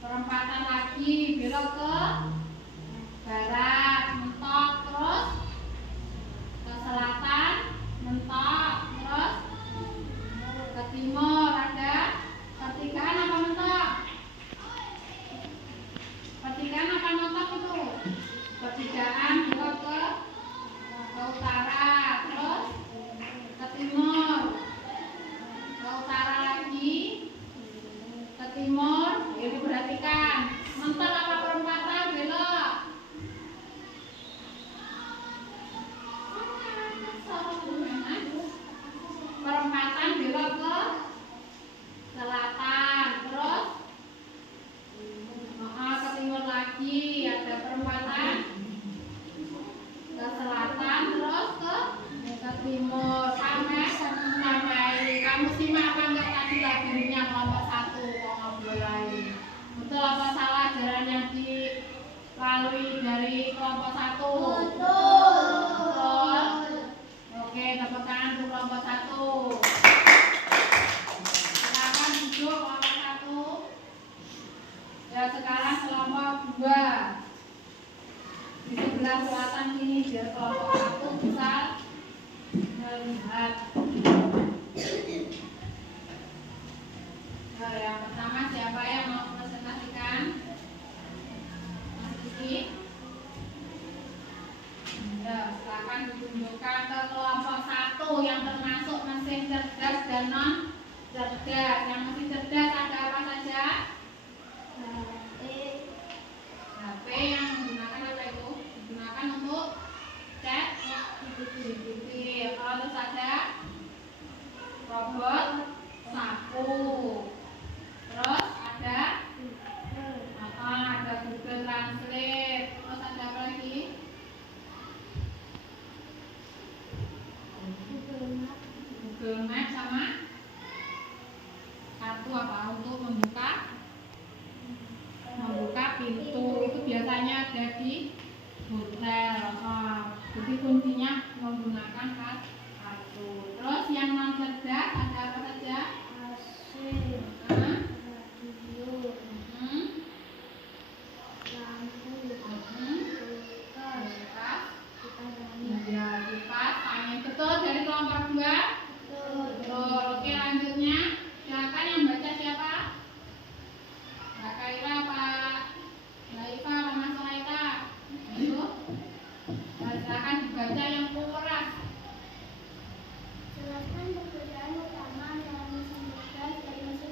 perempatan lagi belok ke barat mentok terus ke selatan mentok terus ke timur ada pertigaan apa mentok? Pertigaan apa mentok itu? Pertigaan belok ke utara terus ke timur ke utara lagi ke timur. Jadi perhatikan mentok apa perempatan belok? Perempatan belok ke selatan terus ke timur lagi ada perempatan ke selatan terus ke timur sampai kamu simak apa enggak tadi labirinnya kelompok 1 kok ngobrol lagi betul apa salah jalan yang dilalui dari kelompok 1? Betul. Oke, tepuk tangan untuk kelompok 1. Silakan duduk kelompok 1. Ya, sekarang kelompok 2 di sebelah selatan sini biar kelompok 1 bisa melihat. Nah, yang pertama siapa yang mau presentasikan? Mas Rizky? Ya, silakan ditunjukkan ke kelompok 1 yang termasuk mesin cerdas dan non cerdas. Yang mesin cerdas ada apa saja? HP yang menggunakan apa itu? Digunakan untuk chat, terus ada robot sapu, terus ada Google Translate, terus ada apa lagi? Google Map sama kartu apa untuk membuka pintu. Itu biasanya ada di hotel. Jadi kuncinya menggunakan kartu. Terus yang non cerdas ada apa saja? Kipas, angin. Betul dari kelompok 2? Betul. Oke, lanjutnya silakan yang baca siapa? Mbak Kaira, Pak Laifa, Mas Laika. Ayo. Silakan dibaca yang kuras. Jelaskan perbedaan utama antara mesin cerdas dan mesin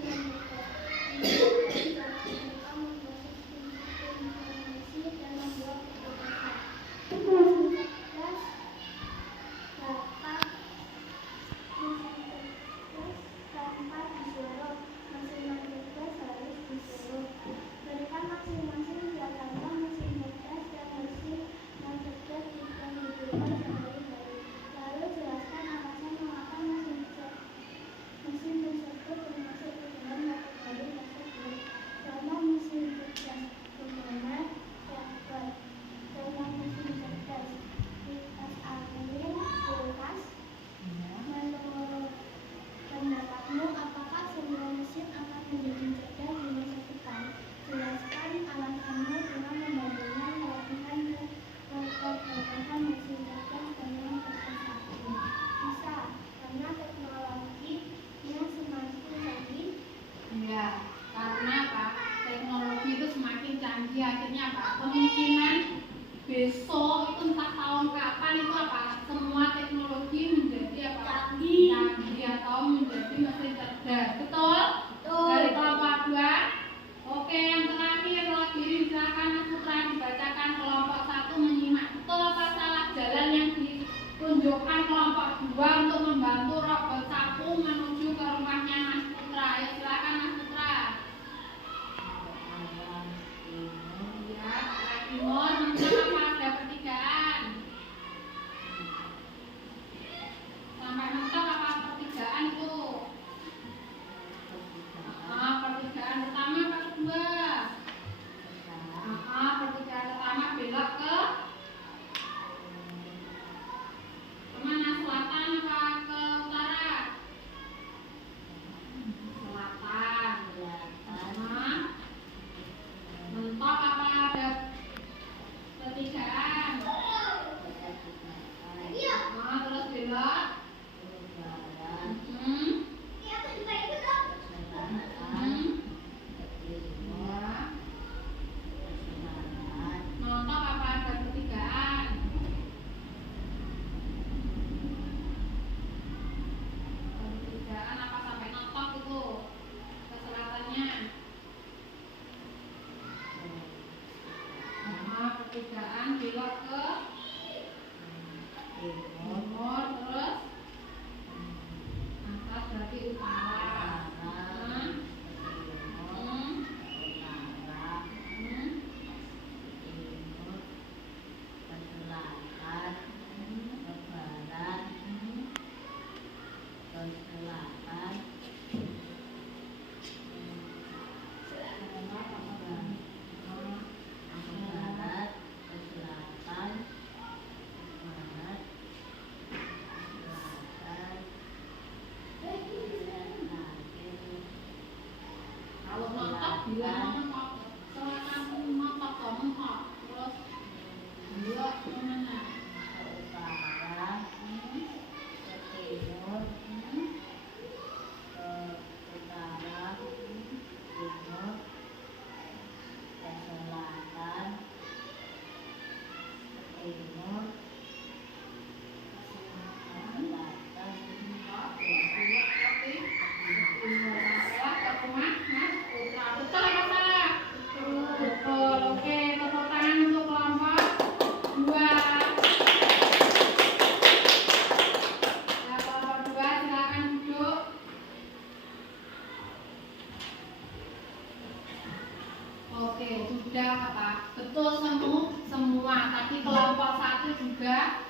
Lalu jelaskan alasan mengapa mesin tersebut termasuk kegunaan kategori tersebut. Contoh mesin cerdas penggunaan traktor. Contoh mesin cerdas kipas angin, kulkas. Menurut pendapatmu, apakah semua mesin akan menjadi cerdas di masa depan? Jelaskan alasanmu dengan membandingkan kelebihan dan kelemahan mesin cerdas dengan versi 1. Bisa, karena teknologinya semakin canggih. Ya, karena apa? Teknologi itu semakin canggih, akhirnya apa? Kemungkinan besok itu entah tahun kapan itu apa? Semua teknologi menjadi apa? Canggih. Canggih atau menjadi mesin cerdas. Betul? Betul. Dari kelompok 2. Oke, yang terakhir lagi silakan Mas Putra dibacakan kelompok 1 menyimak. Betul apa salah jalan yang ditunjukkan kelompok 2 untuk membantu robot sapu menuju ke rumahnya Mas Putra. Ayo silakan Mas Putra. Ya, arah timur menunjukkan apa? Ada pertigaan. Sampai mentok apa pertigaan itu? Pertigaan pertama apa kedua? Pertigaan pertama belok ke kemana? Selatan apa ke utara? Selatan. Mentok apa ada pertigaan? Terus belok. Mentok apa ada pertigaan? Pertigaan apa sampai nontok itu ke selatannya? Pertigaan belok ke timur, terus atas berarti utara. Kalau mentok bilang mentok, selatan mentok atau mentok, terus belok kemana? Sudah apa? Betul semua. Tadi kelompok 1 juga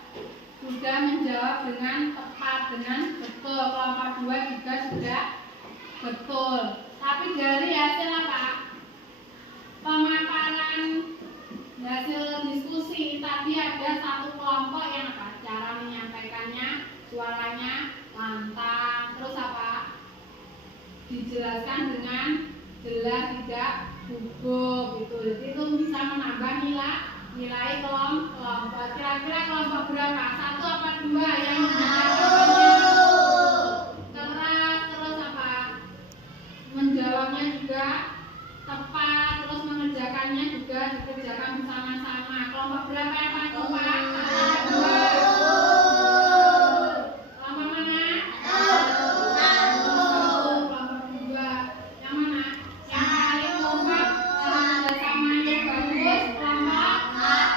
sudah menjawab dengan tepat, dengan betul. Kelompok 2 juga sudah betul. Tapi dari hasil apa? Pemaparan hasil diskusi tadi ada satu kelompok yang apa? Cara menyampaikannya, suaranya lantang, terus apa? Dijelaskan dengan jelas, tidak gugup gitu. Jadi itu bisa menambah nilai kelompok. Kira-kira kelompok berapa? 1 apa 2 yang menjawabnya keras, terus apa? Menjawabnya juga tepat, terus mengerjakannya juga dikerjakan bersama-sama. Kelompok berapa yang paling kompak? 2. Kelompok mana? 1. Kelompok 2. Yang mana? Yang paling kompak kerjasamanya bagus. Kelompok 1.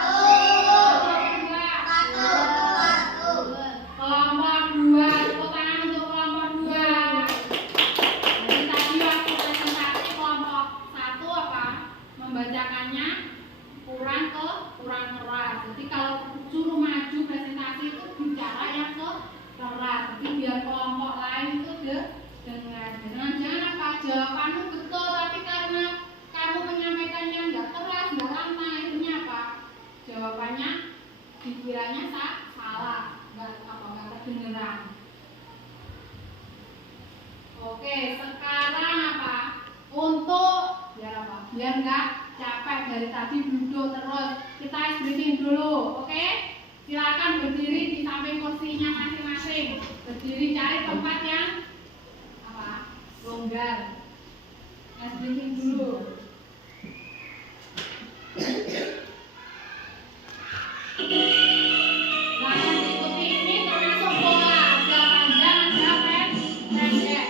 Kelompok 2. Tepuk tangan untuk kelompok 2. Jadi tadi waktu presentasi kelompok 1 apa? Membacakannya kurang keras. Jadi kalau suruh maju presentasi keras. Tapi biar kelompok lain itu dengar. Jangan apa jawabanmu betul, tapi karena kamu menyampaikannya nggak keras, nggak lantang, akhirnya apa? Jawabannya dikiranya salah, nggak kedengeran. Oke, sekarang apa? Untuk biar apa? Biar nggak capek dari tadi duduk terus, kita ice breaking dulu, oke? Silakan berdiri di samping kursinya masing-masing. Berdiri, cari tempat yang apa? Longgar. Ice breaking dulu. Nah, yang diikuti ini termasuk bola. Ada panjang, ada pendek.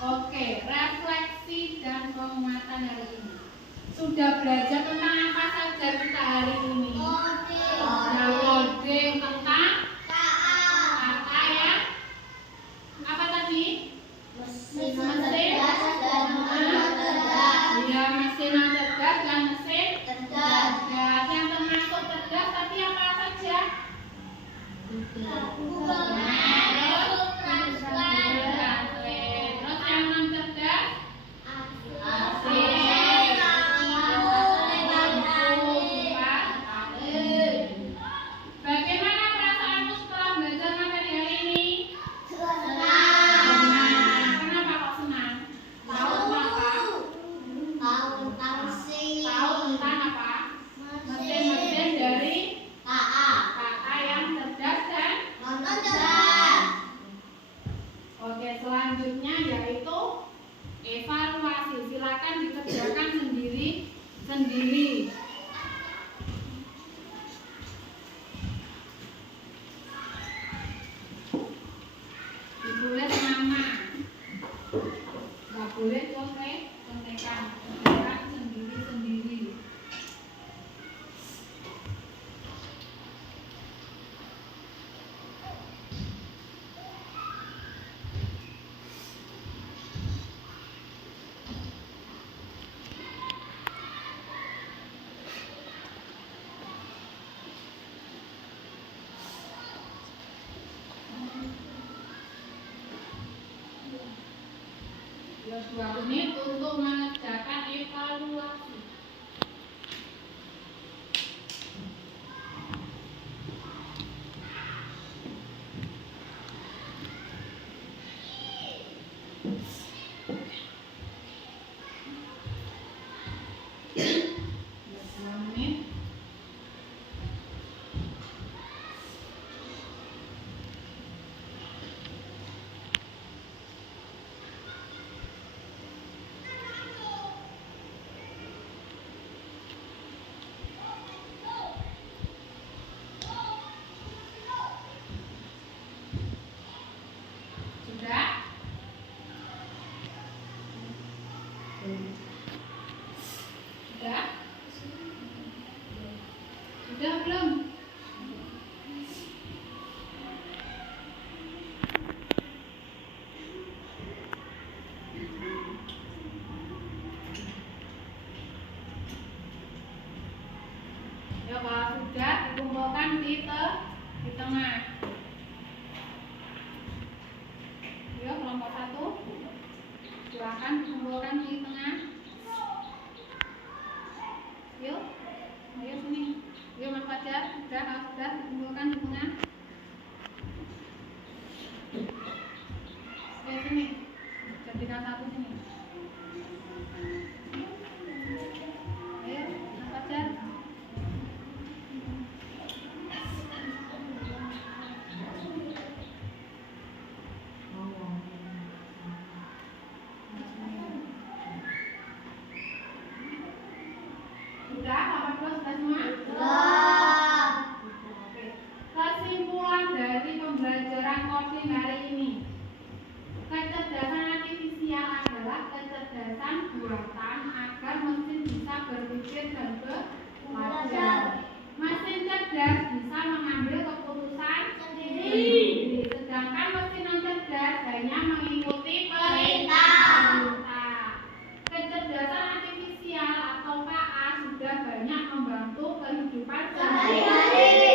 Oke, refleksi dan penguatan hari ini. Sudah belajar tentang apa saja kita hari ini? Coding tentang kata ya. Apa tadi? Mesin cerdas dan ya, mesin cerdas dan mesin cerdas. Yang termasuk cerdas tadi apa saja? Mesin dari KA yang cerdas dan 2 menit untuk mengerjakan evaluasi. Sudah belum? Ya, kalau sudah dikumpulkan di tengah. Ya, kelompok 1 silakan dikumpulkan di tengah. Yuk, ayo sini. Yuk Mas Fajar, sudah, kalau sudah dikumpulkan di tengah. Oke, sini. Jadikan 1 sini. Ayo, Mas Fajar. Sudah, 18 sudah semua? Oke. Kesimpulan dari pembelajaran coding hari ini. Kecerdasan artifisial adalah kecerdasan buatan agar mesin bisa berpikir dan belajar. Mesin cerdas bisa mengambil keputusan sendiri, sedangkan mesin non cerdas hanya mengikuti perintah. Kecerdasan artifisial atau KA sudah banyak membantu kehidupan sehari-hari.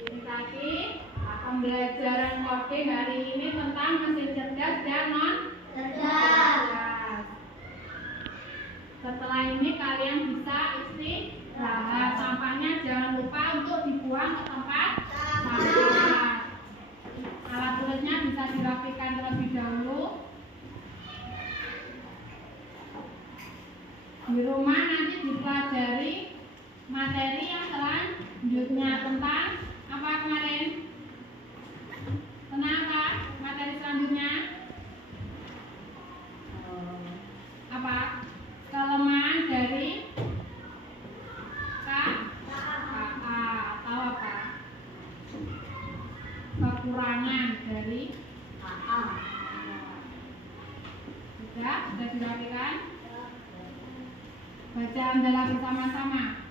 Ini tadi pembelajaran coding hari ini tentang mesin cerdas dan non cerdas. Setelah ini kalian bisa istirahat. Sampahnya jangan lupa untuk dibuang ke tempat sampah. Alat tulisnya bisa dirapikan terlebih dahulu. Di rumah nanti dipelajari materi yang selanjutnya tentang apa kemarin? Tentang apa? Materi selanjutnya apa? Kelemahan dari KA atau apa? Kekurangan dari KA. Sudah dirapikan? Bacaan adalah bersama-sama.